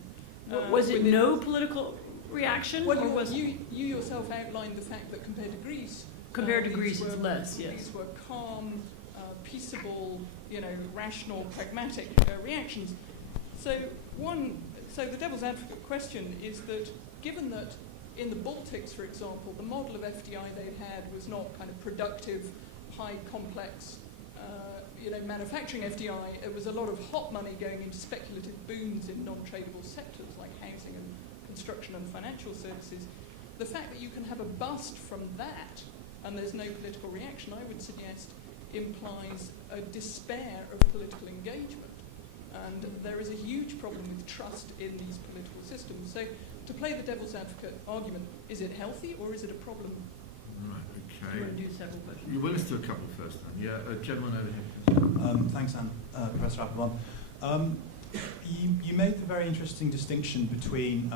Was it no political reaction? Well, you yourself outlined the fact that compared to Greece, it's less, yes. These were calm, peaceable, rational, pragmatic reactions. So the devil's advocate question is that given that in the Baltics, for example, the model of FDI they'd had was not kind of productive, high complex manufacturing FDI, it was a lot of hot money going into speculative booms in non-tradable sectors like housing and construction and financial services. The fact that you can have a bust from that and there's no political reaction, I would suggest, implies a despair of political engagement. And there is a huge problem with trust in these political systems. So to play the devil's advocate argument, is it healthy or is it a problem? Right, You okay. want to do several questions? You will let's do a couple first then. Yeah, gentleman over here. Thanks, Anne, Professor Applebaum. You made the very interesting distinction between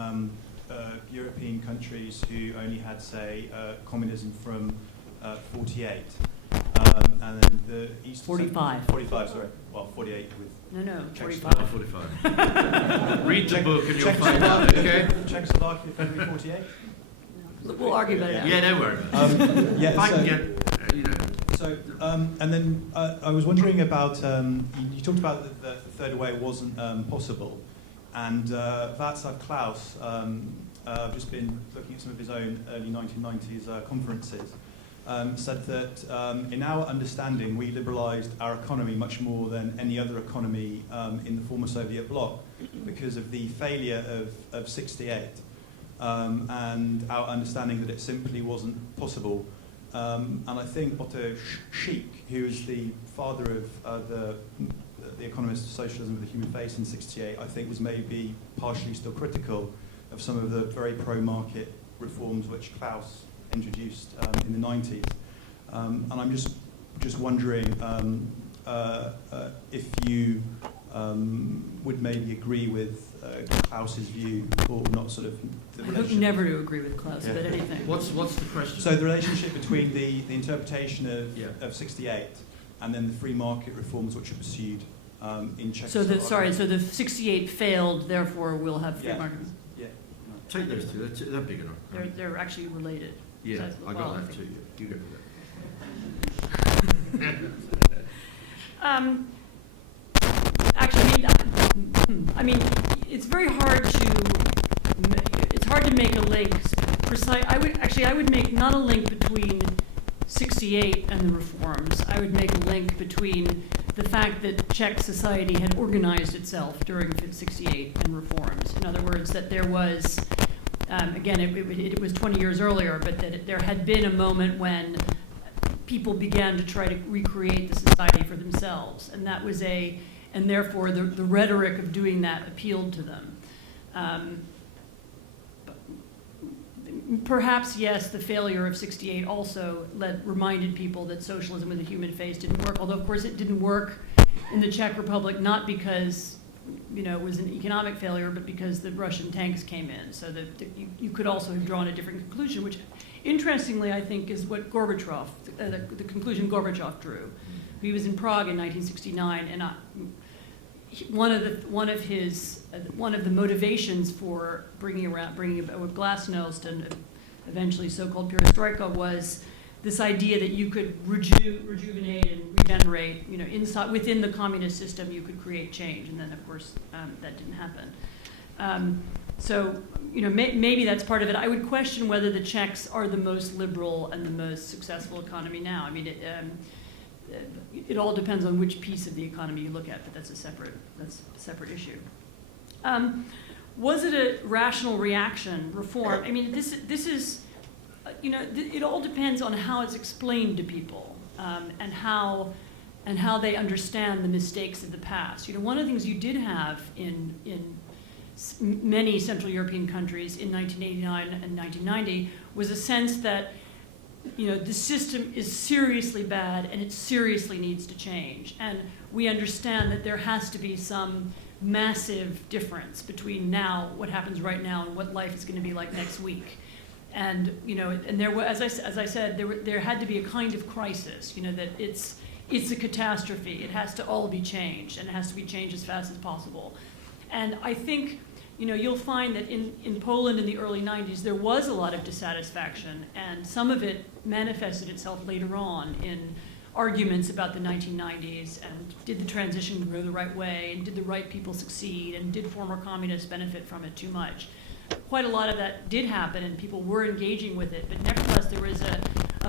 European countries who only had, say, communism from 48, and then the East... 45. 45, sorry. Well, 48 with... No, Czechoslovakia. 45. Read the book and you'll find out, okay? Czechoslovakia, February 48? We'll argue about it. Yeah, don't worry about it. Yeah, If I can so- get, you know. So, and then I was wondering about, you talked about the third way wasn't possible, and Václav Klaus, I've just been looking at some of his own early 1990s conferences, said that in our understanding we liberalised our economy much more than any other economy in the former Soviet bloc because of the failure of 68 and our understanding that it simply wasn't possible. And I think Otto Schick, who is the father of the economist Socialism with a Human Face in 68, I think was maybe partially still critical of some of the very pro-market reforms which Klaus introduced in the 90s. And I'm just wondering if you would maybe agree with Klaus's view, or not sort of the I hope relationship. never to agree with Klaus about anything. What's the question? So the relationship between the interpretation Yeah. of 68 and then the free market reforms which are pursued in So Czechoslovakia. so the 68 failed, therefore we'll have free Yeah. market. Yeah. Take those two. They're big enough. They're actually related. Yeah, So- I well, got that think- too. You go for that. Actually, I mean, it's very hard to make a link. I would make not a link between 68 and the reforms. I would make a link between the fact that Czech society had organized itself during 68 and reforms. In other words, that there was, again, it was 20 years earlier, but that there had been a moment when people began to try to recreate the society for themselves, and that was and therefore the rhetoric of doing that appealed to them. Perhaps, yes, the failure of 68 also reminded people that socialism with a human face didn't work, although of course it didn't work in the Czech Republic, not because it was an economic failure, but because the Russian tanks came in. So that you could also have drawn a different conclusion, which interestingly I think is what Gorbachev, the conclusion Gorbachev drew. He was in Prague in 1969, and one of the motivations for bringing about glasnost and eventually so-called perestroika was this idea that you could rejuvenate and regenerate, within the communist system you could create change, and then of course that didn't happen. Maybe that's part of it. I would question whether the Czechs are the most liberal and the most successful economy now. I mean, it all depends on which piece of the economy you look at, but that's a separate issue. Was it a rational reaction, reform? I mean, this is, it all depends on how it's explained to people and how they understand the mistakes of the past. One of the things you did have in many Central European countries in 1989 and 1990 was a sense that the system is seriously bad and it seriously needs to change. And we understand that there has to be some massive difference between now, what happens right now, and what life is going to be like next week. And and there was, as I said, there had to be a kind of crisis. That it's a catastrophe. It has to all be changed, and it has to be changed as fast as possible. And I think you'll find that in Poland in the early 90s, there was a lot of dissatisfaction, and some of it manifested itself later on in arguments about the 1990s, and did the transition go the right way, and did the right people succeed, and did former communists benefit from it too much? Quite a lot of that did happen, and people were engaging with it, but nevertheless there was a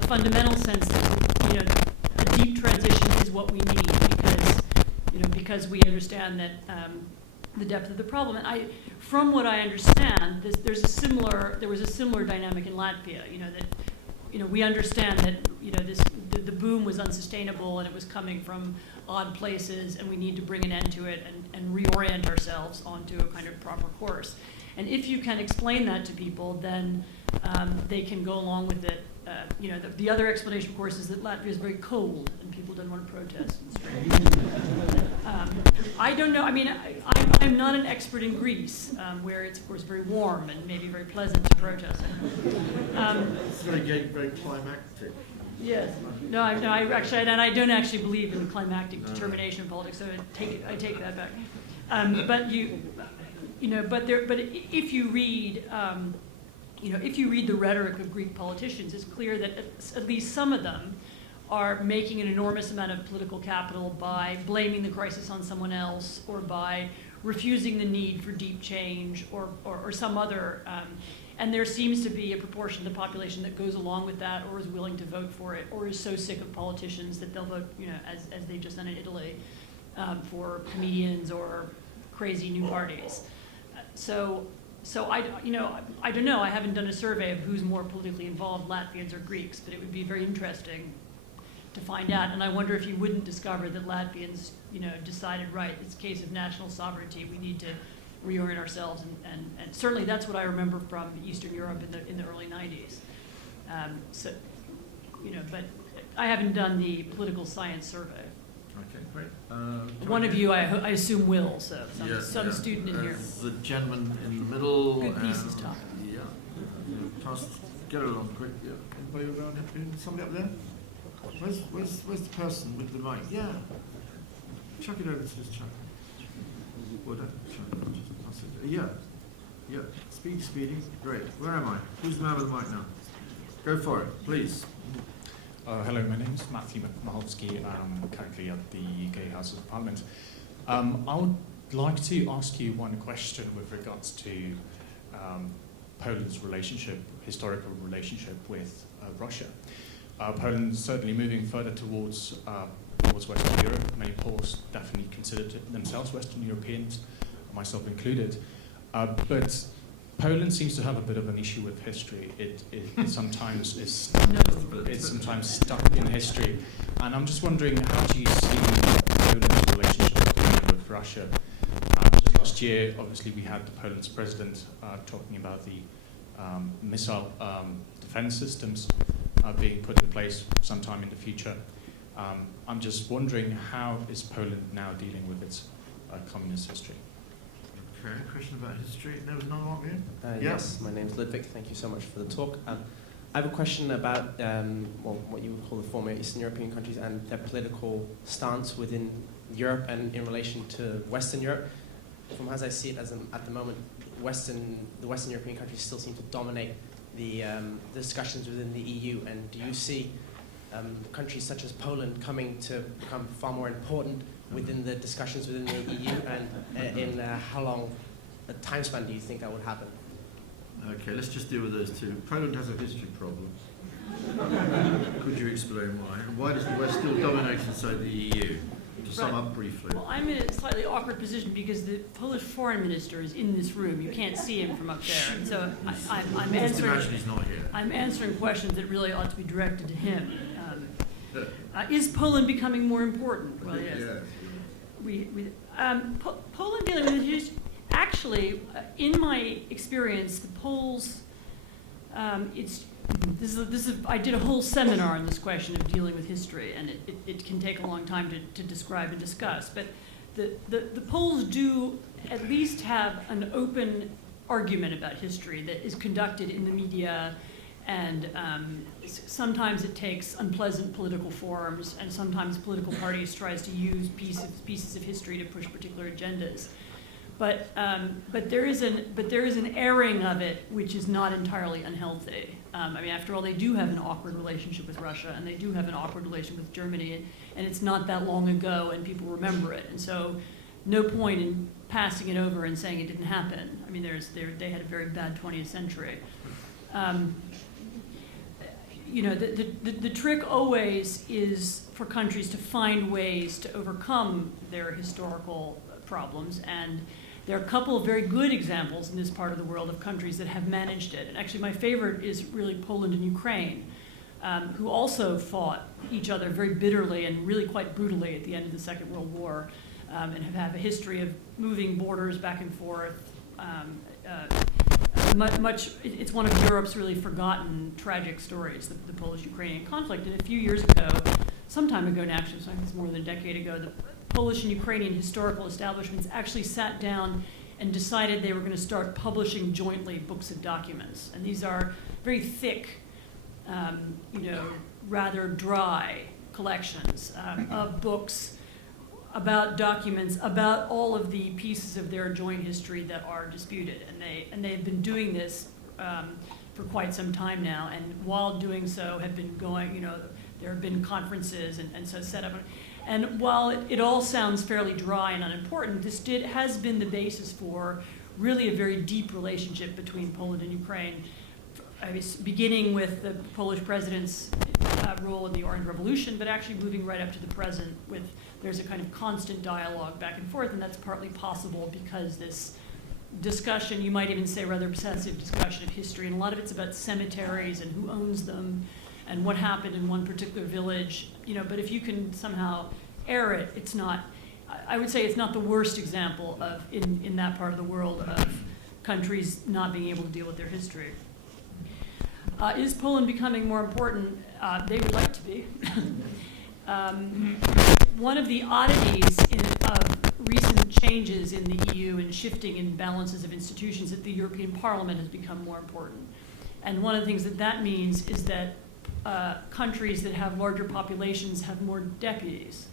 fundamental sense that a deep transition is what we need, because because we understand that the depth of the problem. And from what I understand, there was a similar dynamic in Latvia. That we understand that the boom was unsustainable and it was coming from odd places, and we need to bring an end to it and reorient ourselves onto a kind of proper course. And if you can explain that to people, then they can go along with it. The other explanation, of course, is that Latvia is very cold and people don't want to protest. I don't know. I mean, I'm not an expert in Greece, where it's, of course, very warm and maybe very pleasant to protest. It's very climactic. Yes. No, I don't actually believe in climactic determination in politics, so I take that back. But if you read, if you read the rhetoric of Greek politicians, it's clear that at least some of them are making an enormous amount of political capital by blaming the crisis on someone else, or by refusing the need for deep change, or some other. And there seems to be a proportion of the population that goes along with that, or is willing to vote for it, or is so sick of politicians that they'll vote, as they've just done in Italy, for comedians or crazy new parties. So I don't know. I haven't done a survey of who's more politically involved, Latvians or Greeks, but it would be very interesting to find out. And I wonder if you wouldn't discover that Latvians, decided, right, it's a case of national sovereignty. We need to reorient ourselves, and certainly that's what I remember from Eastern Europe in the early 90s. But I haven't done the political science survey. Okay, great. One of you, I assume, will. So some Yeah. student in here. The gentleman in the middle. Good pieces, Tom. Yeah. Get it along quick. Yeah. Anybody around here? Somebody up there? Where's the person with the mic? Yeah. Chuck it over to this chap. Well, don't chuck it. Just pass it. Yeah. Speedy. Great. Where am I? Who's the man with the mic now? Go for it, please. Hello, my name is Matthew Mahovsky. I'm currently at the UK House of Parliament. I would like to ask you one question with regards to Poland's historical relationship with Russia. Poland's certainly moving further towards Western Europe. Many Poles definitely consider themselves Western Europeans, myself included. But Poland seems to have a bit of an issue with history. It sometimes is it's sometimes stuck in history, and I'm just wondering, how do you see Poland's relationship with Russia? Just last year, obviously, we had Poland's president talking about the missile defense systems being put in place sometime in the future. I'm just wondering, how is Poland now dealing with its communist history? Okay, question about history. There was another one here? Yes, my name's Ludwig. Thank you so much for the talk. I have a question about what you would call the former Eastern European countries and their political stance within Europe and in relation to Western Europe. From as I see it at the moment, the Western European countries still seem to dominate the discussions within the EU. And do you see countries such as Poland coming to become far more important within the discussions within the EU, and in how long a time span do you think that would happen? Okay, let's just deal with those two. Poland has a history problem. Could you explain why? And why does the West still dominate inside the EU? To sum up briefly. Well, I'm in a slightly awkward position because the Polish foreign minister is in this room. You can't see him from up there. And so I'm Just imagine he's not here. I'm answering questions that really ought to be directed to him. Is Poland becoming more important? Well, yes. Poland dealing with it, actually, in my experience, the Poles, I did a whole seminar on this question of dealing with history, and it can take a long time to describe and discuss, but the Poles do at least have an open argument about history that is conducted in the media, and sometimes it takes unpleasant political forms, and sometimes political parties tries to use pieces of history to push particular agendas. But there is an airing of it which is not entirely unhealthy. I mean, after all, they do have an awkward relationship with Russia, and they do have an awkward relationship with Germany, and it's not that long ago, and people remember it. And so, no point in passing it over and saying it didn't happen. I mean, they had a very bad 20th century. the trick always is for countries to find ways to overcome their historical problems, and there are a couple of very good examples in this part of the world of countries that have managed it. And actually my favorite is really Poland and Ukraine, who also fought each other very bitterly and really quite brutally at the end of the Second World War, and have a history of moving borders back and forth. It's one of Europe's really forgotten tragic stories, the Polish-Ukrainian conflict. And a few years ago, some time ago now, actually, I think it's more than a decade ago, the Polish and Ukrainian historical establishments actually sat down and decided they were going to start publishing jointly books of documents. And these are very thick, rather dry collections of books about documents, about all of the pieces of their joint history that are disputed. And they've been doing this for quite some time now, and while doing so have been going, there have been conferences and so set up. And while it all sounds fairly dry and unimportant, this has been the basis for really a very deep relationship between Poland and Ukraine, beginning with the Polish president's role in the Orange Revolution, but actually moving right up to the present there's a kind of constant dialogue back and forth, and that's partly possible because this discussion, you might even say rather obsessive discussion of history, and a lot of it's about cemeteries and who owns them and what happened in one particular village, but if you can somehow air it, it's not, I would say it's not the worst example of, in that part of the world, of countries not being able to deal with their history. Is Poland becoming more important? They would like to be. One of the oddities of recent changes in the EU and shifting in balances of institutions is that the European Parliament has become more important. And one of the things that means is that countries that have larger populations have more deputies.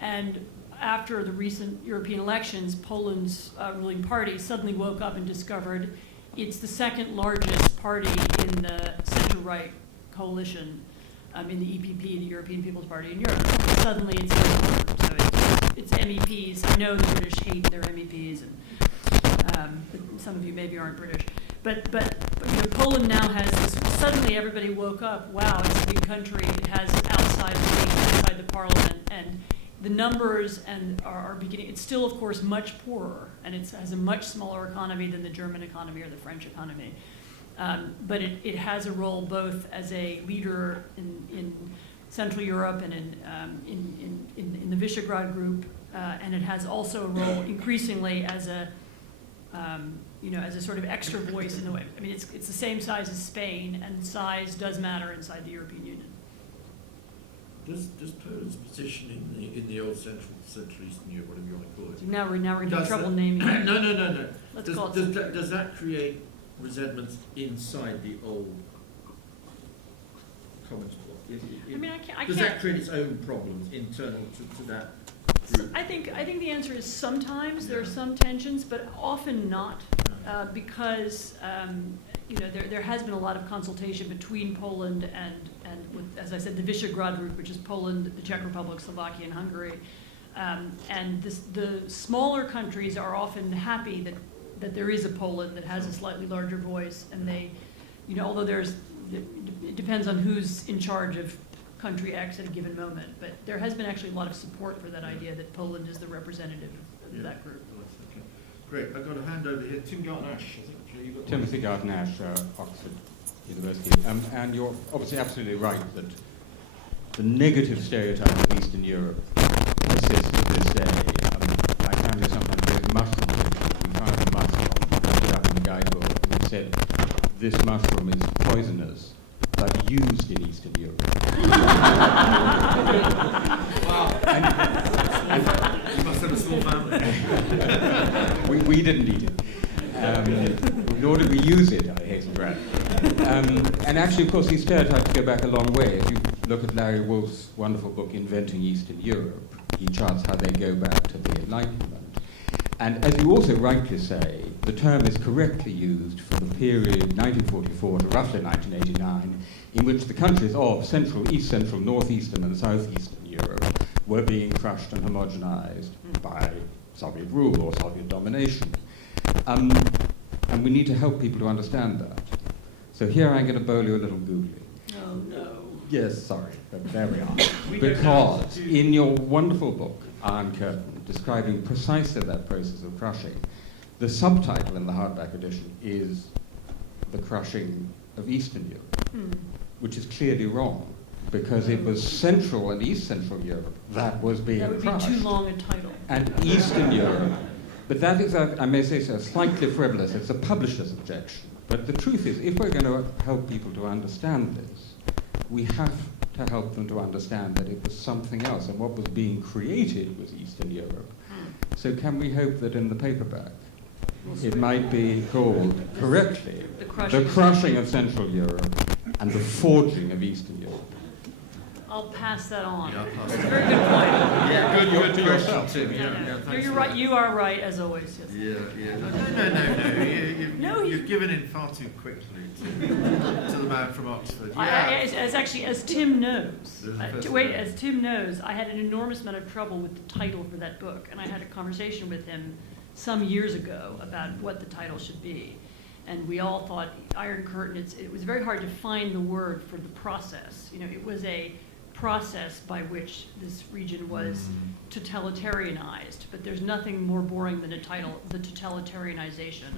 And after the recent European elections, Poland's ruling party suddenly woke up and discovered it's the second largest party in the center-right coalition in the EPP, the European People's Party in Europe. Suddenly it's very important. So it's MEPs. I know the British hate their MEPs, and some of you maybe aren't British. But Poland now has this, suddenly everybody woke up, wow, it's a big country, it has outside the parliament, and the numbers are beginning, it's still of course much poorer, and it has a much smaller economy than the German economy or the French economy. But it has a role both as a leader in Central Europe and in the Visegrad group, and it has also a role increasingly as a sort of extra voice in the way. I mean, it's the same size as Spain, and size does matter inside the European Union. Does Poland's position in the old Central Eastern Europe, whatever you want to call it? So now we're in trouble naming it. No. Does that create resentments inside the old Commons bloc? Does that create its own problems internal to that group? I think the answer is sometimes there are some tensions, but often not, because there has been a lot of consultation between Poland and with, as I said, the Visegrad group, which is Poland, the Czech Republic, Slovakia, and Hungary, and the smaller countries are often happy that there is a Poland that has a slightly larger voice, and they, although it depends on who's in charge of country X at a given moment, but there has been actually a lot of support for that idea that Poland is the representative of that group. Okay. Great, I've got a hand over here. Tim Garton-Ash, I think you've got Timothy Garton-Ash, Oxford University. And you're obviously absolutely right that the negative stereotype of Eastern Europe persists to this day. My family sometimes grows mushrooms. We found a mushroom, looked it up in the guidebook, and it said, this mushroom is poisonous, but used in Eastern Europe. Wow. You must have a small family. We didn't eat it. Nor did we use it, I hasten to add. And actually, of course, these stereotypes go back a long way. If you look at Larry Wolff's wonderful book, Inventing Eastern Europe, he charts how they go back to the Enlightenment. And as you also rightly say, the term is correctly used for the period 1944 to roughly 1989, in which the countries of Central, East Central, Northeastern and Southeastern Europe were being crushed and homogenized by Soviet rule or Soviet domination. And we need to help people to understand that. So here I'm going to bowl you a little googly. Oh, no. Yes, sorry, but there we are. Because in your wonderful book, Iron Curtain, describing precisely that process of crushing, the subtitle in the hardback edition is The Crushing of Eastern Europe, which is clearly wrong, because it was Central and East Central Europe that was being crushed. That would be too long a title. And Eastern Europe. But that is, I may say so, slightly frivolous. It's a publisher's objection. But the truth is, if we're going to help people to understand this, we have to help them to understand that it was something else, and what was being created was Eastern Europe. So can we hope that in the paperback, it might be called, correctly, The Crushing of Central Europe and the Forging of Eastern Europe? I'll pass that on. Yeah, I'll pass That's a that very good point. Yeah, good question, yourself. Tim. No, Yeah, no. yeah, thanks You're for right. that. You are right, as always. Yes. Yeah. No. No, You've given in far too quickly to the man from Oxford. Yeah. As Tim knows, There's a first wait, name. as Tim knows, I had an enormous amount of trouble with the title for that book, and I had a conversation with him some years ago about what the title should be. And we all thought Iron Curtain, it was very hard to find the word for the process. You know, it was a process by which this region was totalitarianized, but there's nothing more boring than a title, the totalitarianization.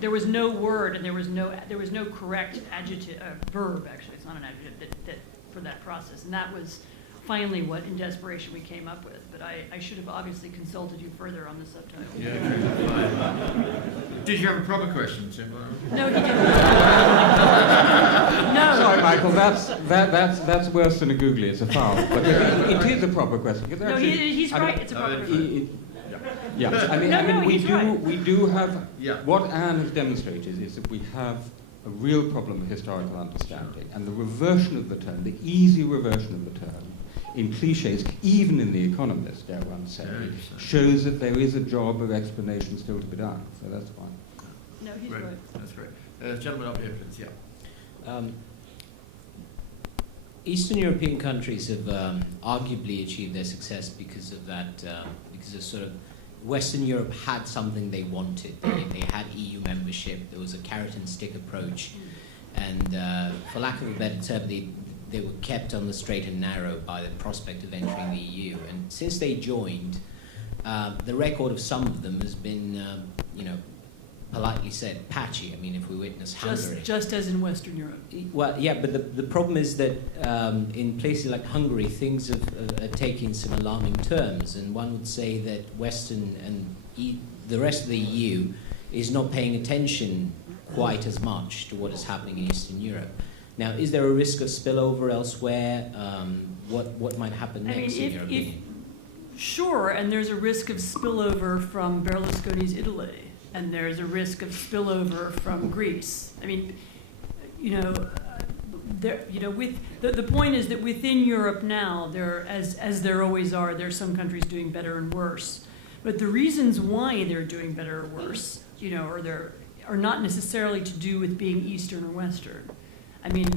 There was no word, and there was no correct adjective, verb actually. It's not an adjective that for that process, and that was finally what, in desperation, we came up with. But I should have obviously consulted you further on the subtitle. Yeah. Did you have a proper question, Tim? No, he didn't. No. Sorry, Michael, that's worse than a googly. It's a foul. But it is a proper question. No, he's right. It's a proper question. Yeah, we do have, Yeah. what Anne has demonstrated is that we have a real problem of historical understanding, and the reversion of the term, the easy reversion of the term, in cliches, even in The Economist, dare one say, shows that there is a job of explanation still to be done. So that's fine. No, he's Great. right. That's great. Gentlemen up here, please. Yeah. Eastern European countries have arguably achieved their success because of that, because of sort of Western Europe had something they wanted. They had EU membership. There was a carrot and stick approach, and for lack of a better term, they were kept on the straight and narrow by the prospect of entering the EU. And since they joined, the record of some of them has been, politely said, patchy. I mean, if we witness Hungary. Just as in Western Europe. Well, yeah, but the problem is that in places like Hungary, things are taking some alarming terms, and one would say that Western and the rest of the EU is not paying attention quite as much to what is happening in Eastern Europe. Now, is there a risk of spillover elsewhere? What might happen next in your opinion? Sure, and there's a risk of spillover from Berlusconi's Italy. And there's a risk of spillover from Greece. I mean, the point is that within Europe now, as there always are, there are some countries doing better and worse. But the reasons why they're doing better or worse, are not necessarily to do with being Eastern or Western. I mean,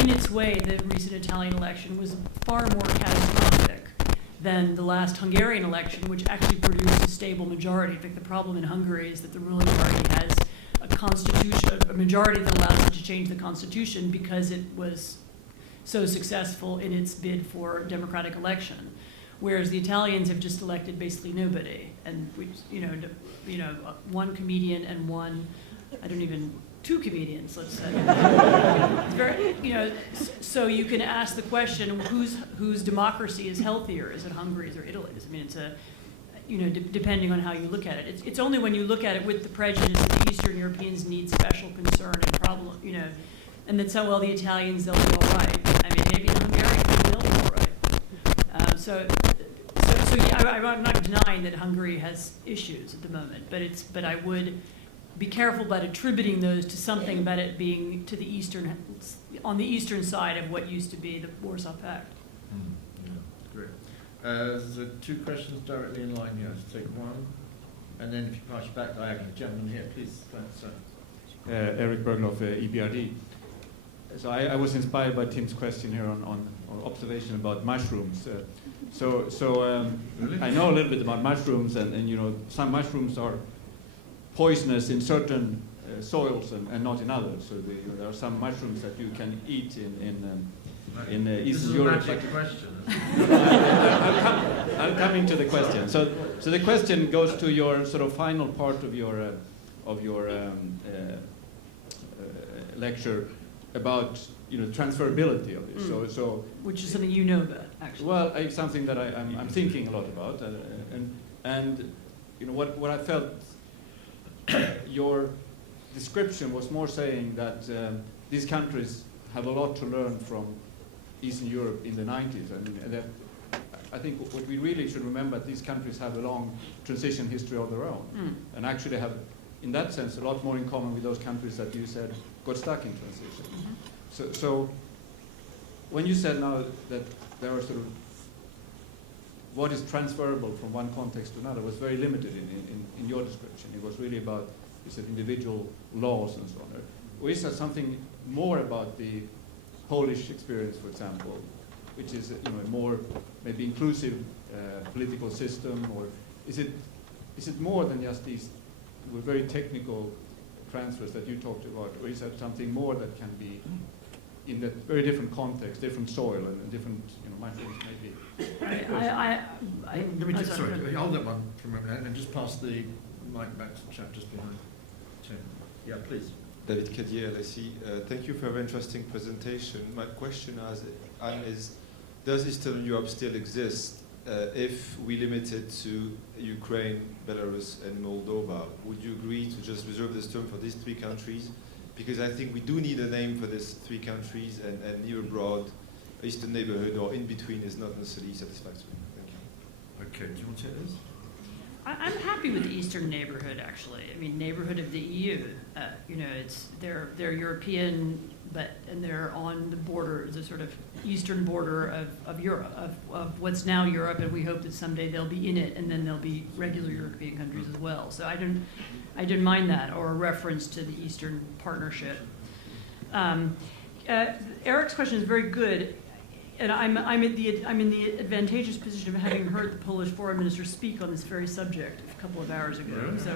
in its way, the recent Italian election was far more catastrophic than the last Hungarian election, which actually produced a stable majority. In fact, the problem in Hungary is that the ruling party has a majority that allows it to change the constitution because it was so successful in its bid for a democratic election. Whereas the Italians have just elected basically nobody. And, one comedian and two comedians, let's say. It's very, so you can ask the question, whose democracy is healthier? Is it Hungary's or Italy's? I mean, it's depending on how you look at it. It's only when you look at it with the prejudice that the Eastern Europeans need special concern and problem, and that's how, well, the Italians, they'll be all right. I mean, maybe the Hungarians, they'll be all right. So yeah, I'm not denying that Hungary has issues at the moment, but I would be careful about attributing those to something about it being on the eastern side of what used to be the Warsaw Pact. Yeah, great. There's two questions directly in line here. Let's take one, and then if you pass you back diagonally, gentleman here, please. Thanks, Eric Bergloff, EBRD. So I was inspired by Tim's question here on observation about mushrooms. Really? I know a little bit about mushrooms, and some mushrooms are poisonous in certain soils and not in others. So there are some mushrooms that you can eat in Eastern Europe. This is a magic question. I'm coming to the question. So the question goes to your sort of final part of your lecture about transferability of this. So which is something you know about, actually. well, it's something that I'm thinking a lot about, and what I felt your description was more saying that these countries have a lot to learn from Eastern Europe in the 90s, and that I think what we really should remember, these countries have a long transition history of their own, and actually have, in that sense, a lot more in common with those countries that you said got stuck in transition. So when you said now that there are sort of what is transferable from one context to another was very limited in your description. It was really about, you said, individual laws and so on. Or is there something more about the Polish experience, for example, which is a more maybe inclusive political system, or is it more than just these very technical transfers that you talked about, or is that something more that can be in that very different context, different soil, and different mushrooms maybe? Let me just, sorry, hold that one for a minute and just pass the mic back to the chap just behind Tim. Yeah, please. David Cadier, LSE. Thank you for a very interesting presentation. My question is, does Eastern Europe still exist if we limit it to Ukraine, Belarus, and Moldova? Would you agree to just reserve this term for these three countries? Because I think we do need a name for these three countries, and near abroad, Eastern neighborhood, or in between is not necessarily satisfactory. Thank you. Okay, do you want to take this? I'm happy with the Eastern neighborhood, actually. I mean, neighborhood of the EU. They're European, and they're on the border, the sort of eastern border of Europe, of what's now Europe, and we hope that someday they'll be in it, and then there'll be regular European countries as well. So I didn't mind that, or a reference to the Eastern Partnership. Eric's question is very good. And I'm in the advantageous position of having heard the Polish foreign minister speak on this very subject a couple of hours ago, so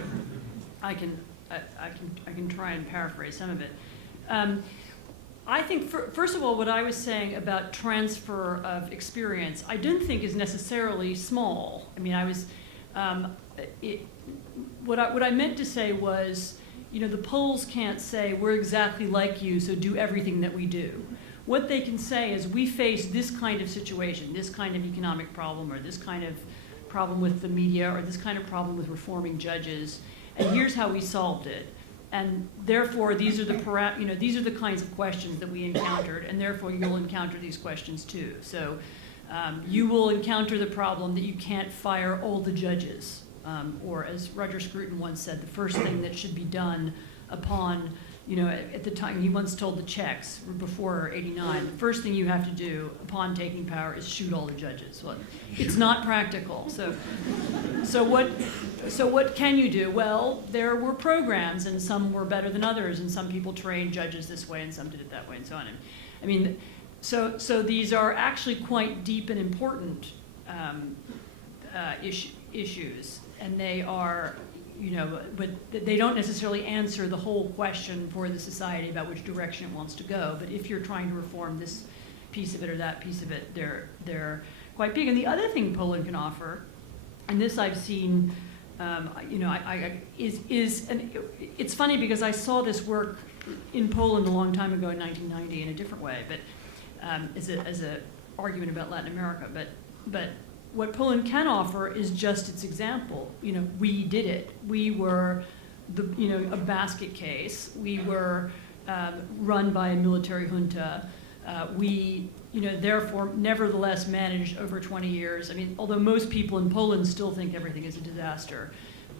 I can try and paraphrase some of it. I think first of all, what I was saying about transfer of experience, I don't think is necessarily small. I mean, what I meant to say was, the Poles can't say we're exactly like you, so do everything that we do. What they can say is we face this kind of situation, this kind of economic problem, or this kind of problem with the media, or this kind of problem with reforming judges, and here's how we solved it. And therefore, these are the kinds of questions that we encountered, and therefore you'll encounter these questions too. So you will encounter the problem that you can't fire all the judges, or as Roger Scruton once said, the first thing that should be done upon, at the time, he once told the Czechs before '89, the first thing you have to do upon taking power is shoot all the judges. Well, it's not practical. So what can you do? Well, there were programs, and some were better than others, and some people trained judges this way, and some did it that way, and so on. I mean, so these are actually quite deep and important issues, and they are. But they don't necessarily answer the whole question for the society about which direction it wants to go. But if you're trying to reform this piece of it or that piece of it, they're quite big. And the other thing Poland can offer, and this I've seen, it's funny because I saw this work in Poland a long time ago in 1990 in a different way, but as a argument about Latin America, but. What Poland can offer is just its example. We did it. We were a basket case. We were run by a military junta. We, therefore, nevertheless managed over 20 years. I mean, although most people in Poland still think everything is a disaster,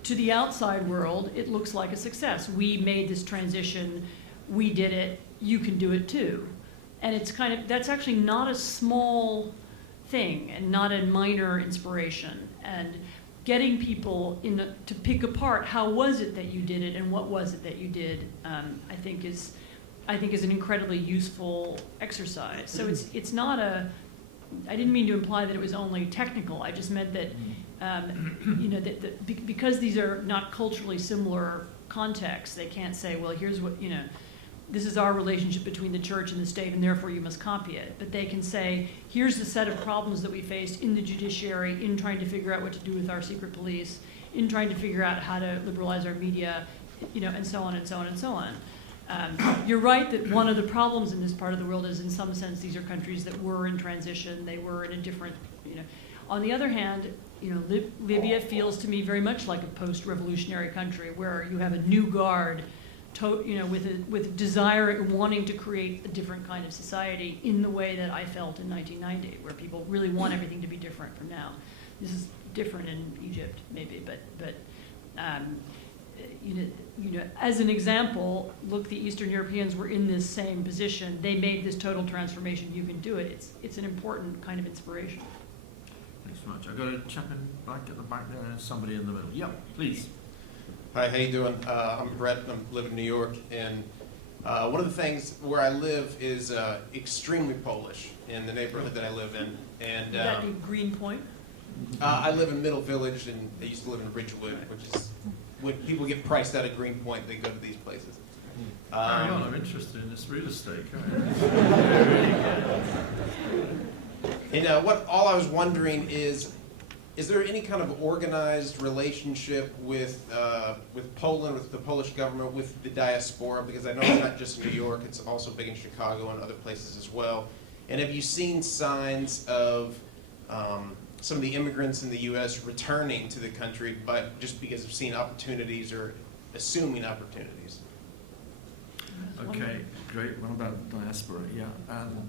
to the outside world, it looks like a success. We made this transition. We did it. You can do it too. And that's actually not a small thing and not a minor inspiration, and getting people to pick apart how was it that you did it and what was it that you did, I think is an incredibly useful exercise. So it's not I didn't mean to imply that it was only technical. I just meant that that because these are not culturally similar context. They can't say, well, here's what, this is our relationship between the church and the state, and therefore you must copy it. But they can say, here's the set of problems that we faced in the judiciary in trying to figure out what to do with our secret police, in trying to figure out how to liberalize our media, and so on and so on and so on. You're right that one of the problems in this part of the world is, in some sense, these are countries that were in transition. They were in a different, On the other hand, Libya feels to me very much like a post-revolutionary country where you have a new guard, with a desire, wanting to create a different kind of society in the way that I felt in 1990, where people really want everything to be different from now. This is different in Egypt, maybe, but as an example, look, the Eastern Europeans were in this same position. They made this total transformation. You can do it. It's an important kind of inspiration. Thanks so much. I've got a chap back at the back there and somebody in the middle. Yeah, please. Hi, how you doing? I'm Brett. I live in New York, and one of the things where I live is extremely Polish in the neighborhood that I live in. And Would that be Greenpoint? I live in Middle Village, and I used to live in Ridgewood, which is when people get priced out of Greenpoint, they go to these places. Carry on, I'm interested in this real estate. And all I was wondering is there any kind of organized relationship with Poland, with the Polish government, with the diaspora? Because I know it's not just in New York, it's also big in Chicago and other places as well. And have you seen signs of some of the immigrants in the U.S. returning to the country, but just because of seeing opportunities or assuming opportunities? Okay, great. What about diaspora? Yeah,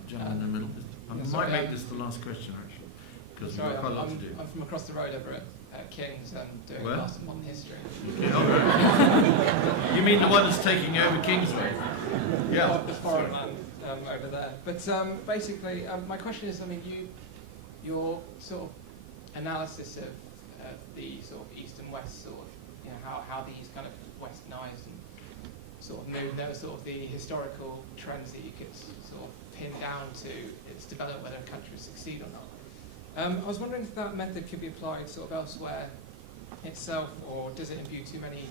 gentleman in the middle. I might make this the last question, actually, because we've got quite a lot to do. I'm from across the road over at King's and doing Where? Last in Modern History. Okay, all right. You mean the one that's taking over Kingsway? Yeah. The foreign land over there. But basically, my question is, your sort of analysis of the sort of East and West sort of, how these kind of westernized and sort of move, there were sort of the historical trends that you could sort of pin down to its development, whether a country would succeed or not. I was wondering if that method could be applied sort of elsewhere itself, or does it imbue too many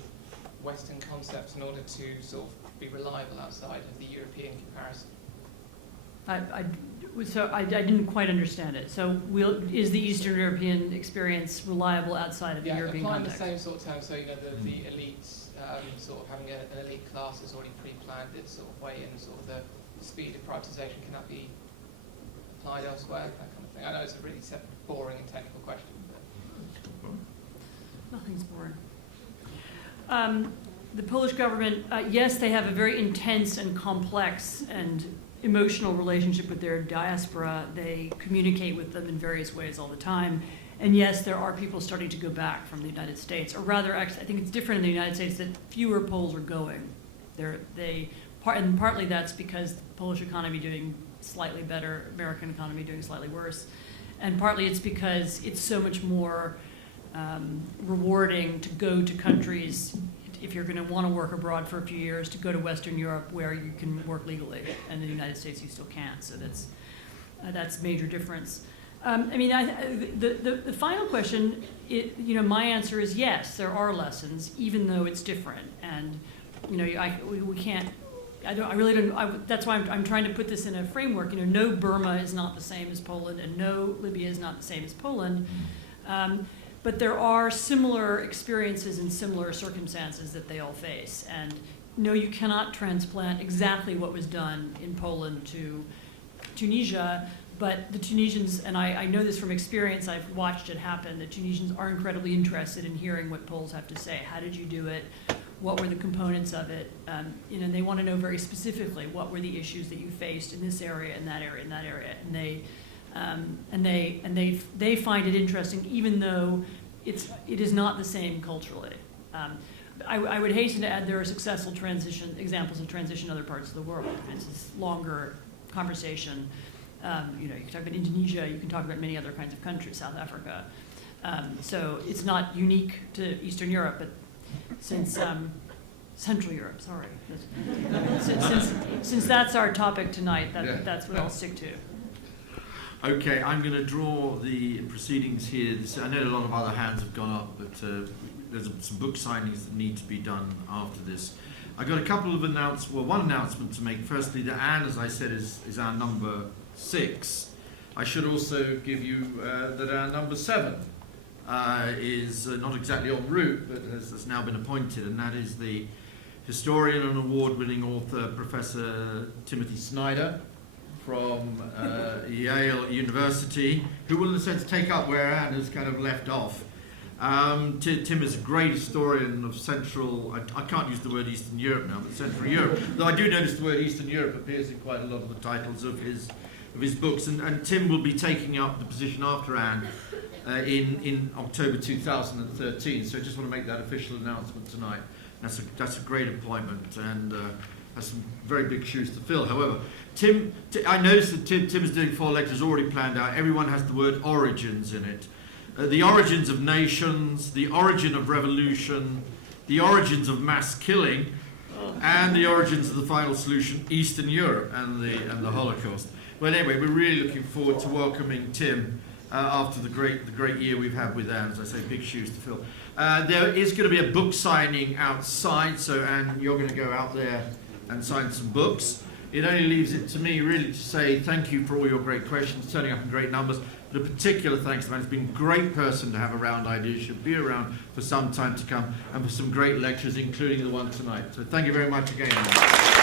Western concepts in order to sort of be reliable outside of the European comparison? I didn't quite understand it. So is the Eastern European experience reliable outside of the European applying context? the same sort of terms, so the elites sort of having an elite class that's already pre-planned its sort of way in, sort of the speed of privatisation, can that be applied elsewhere, that kind of thing? I know it's a really boring and technical question. But. Nothing's boring. The Polish government, yes, they have a very intense and complex and emotional relationship with their diaspora. They communicate with them in various ways all the time. And yes, there are people starting to go back from the United States, or rather, actually, I think it's different in the United States that fewer Poles are going. And partly that's because the Polish economy doing slightly better, American economy doing slightly worse. And partly it's because it's so much more rewarding to go to countries, if you're going to want to work abroad for a few years, to go to Western Europe where you can work legally, and in the United States you still can't. So that's a major difference. The final question, my answer is yes, there are lessons, even though it's different. And we can't. That's why I'm trying to put this in a framework. No Burma is not the same as Poland, and no Libya is not the same as Poland. But there are similar experiences and similar circumstances that they all face. And no, you cannot transplant exactly what was done in Poland to Tunisia, but the Tunisians, and I know this from experience, I've watched it happen, the Tunisians are incredibly interested in hearing what Poles have to say. How did you do it? What were the components of it? They want to know very specifically what were the issues that you faced in this area, in that area, in that area. And they find it interesting, even though it is not the same culturally. I would hasten to add there are successful examples of transition in other parts of the world. It's this longer conversation. You can talk about Indonesia. You can talk about many other kinds of countries, South Africa. So it's not unique to Eastern Europe, but since Central Europe, sorry. Since that's our topic tonight, that's what I'll stick to. Okay, I'm going to draw the proceedings here. I know a lot of other hands have gone up, but there's some book signings that need to be done after this. I got a couple of one announcement to make. Firstly, that Anne, as I said, is our number 6. I should also give you that our number 7 is not exactly en route, but has now been appointed, and that is the historian and award-winning author, Professor Timothy Snyder, from Yale University, who will in a sense take up where Anne has kind of left off. Tim is a great historian of Central, I can't use the word Eastern Europe now, but Central Europe, though I do notice the word Eastern Europe appears in quite a lot of the titles of his books, and Tim will be taking up the position after Anne in October 2013, so I just want to make that official announcement tonight. That's a great appointment, and has some very big shoes to fill. However, I noticed that Tim is doing 4 lectures already planned out. Everyone has the word origins in it. The origins of nations, the origin of revolution, the origins of mass killing, and the origins of the final solution, Eastern Europe and the Holocaust. Well, anyway, we're really looking forward to welcoming Tim after the great year we've had with Anne. As I say, big shoes to fill. There is going to be a book signing outside, so Anne, you're going to go out there and sign some books. It only leaves it to me really to say thank you for all your great questions, turning up in great numbers, but a particular thanks to Anne. It's been a great person to have around ideas. She'll be around for some time to come, and for some great lectures, including the one tonight. So thank you very much again, Anne.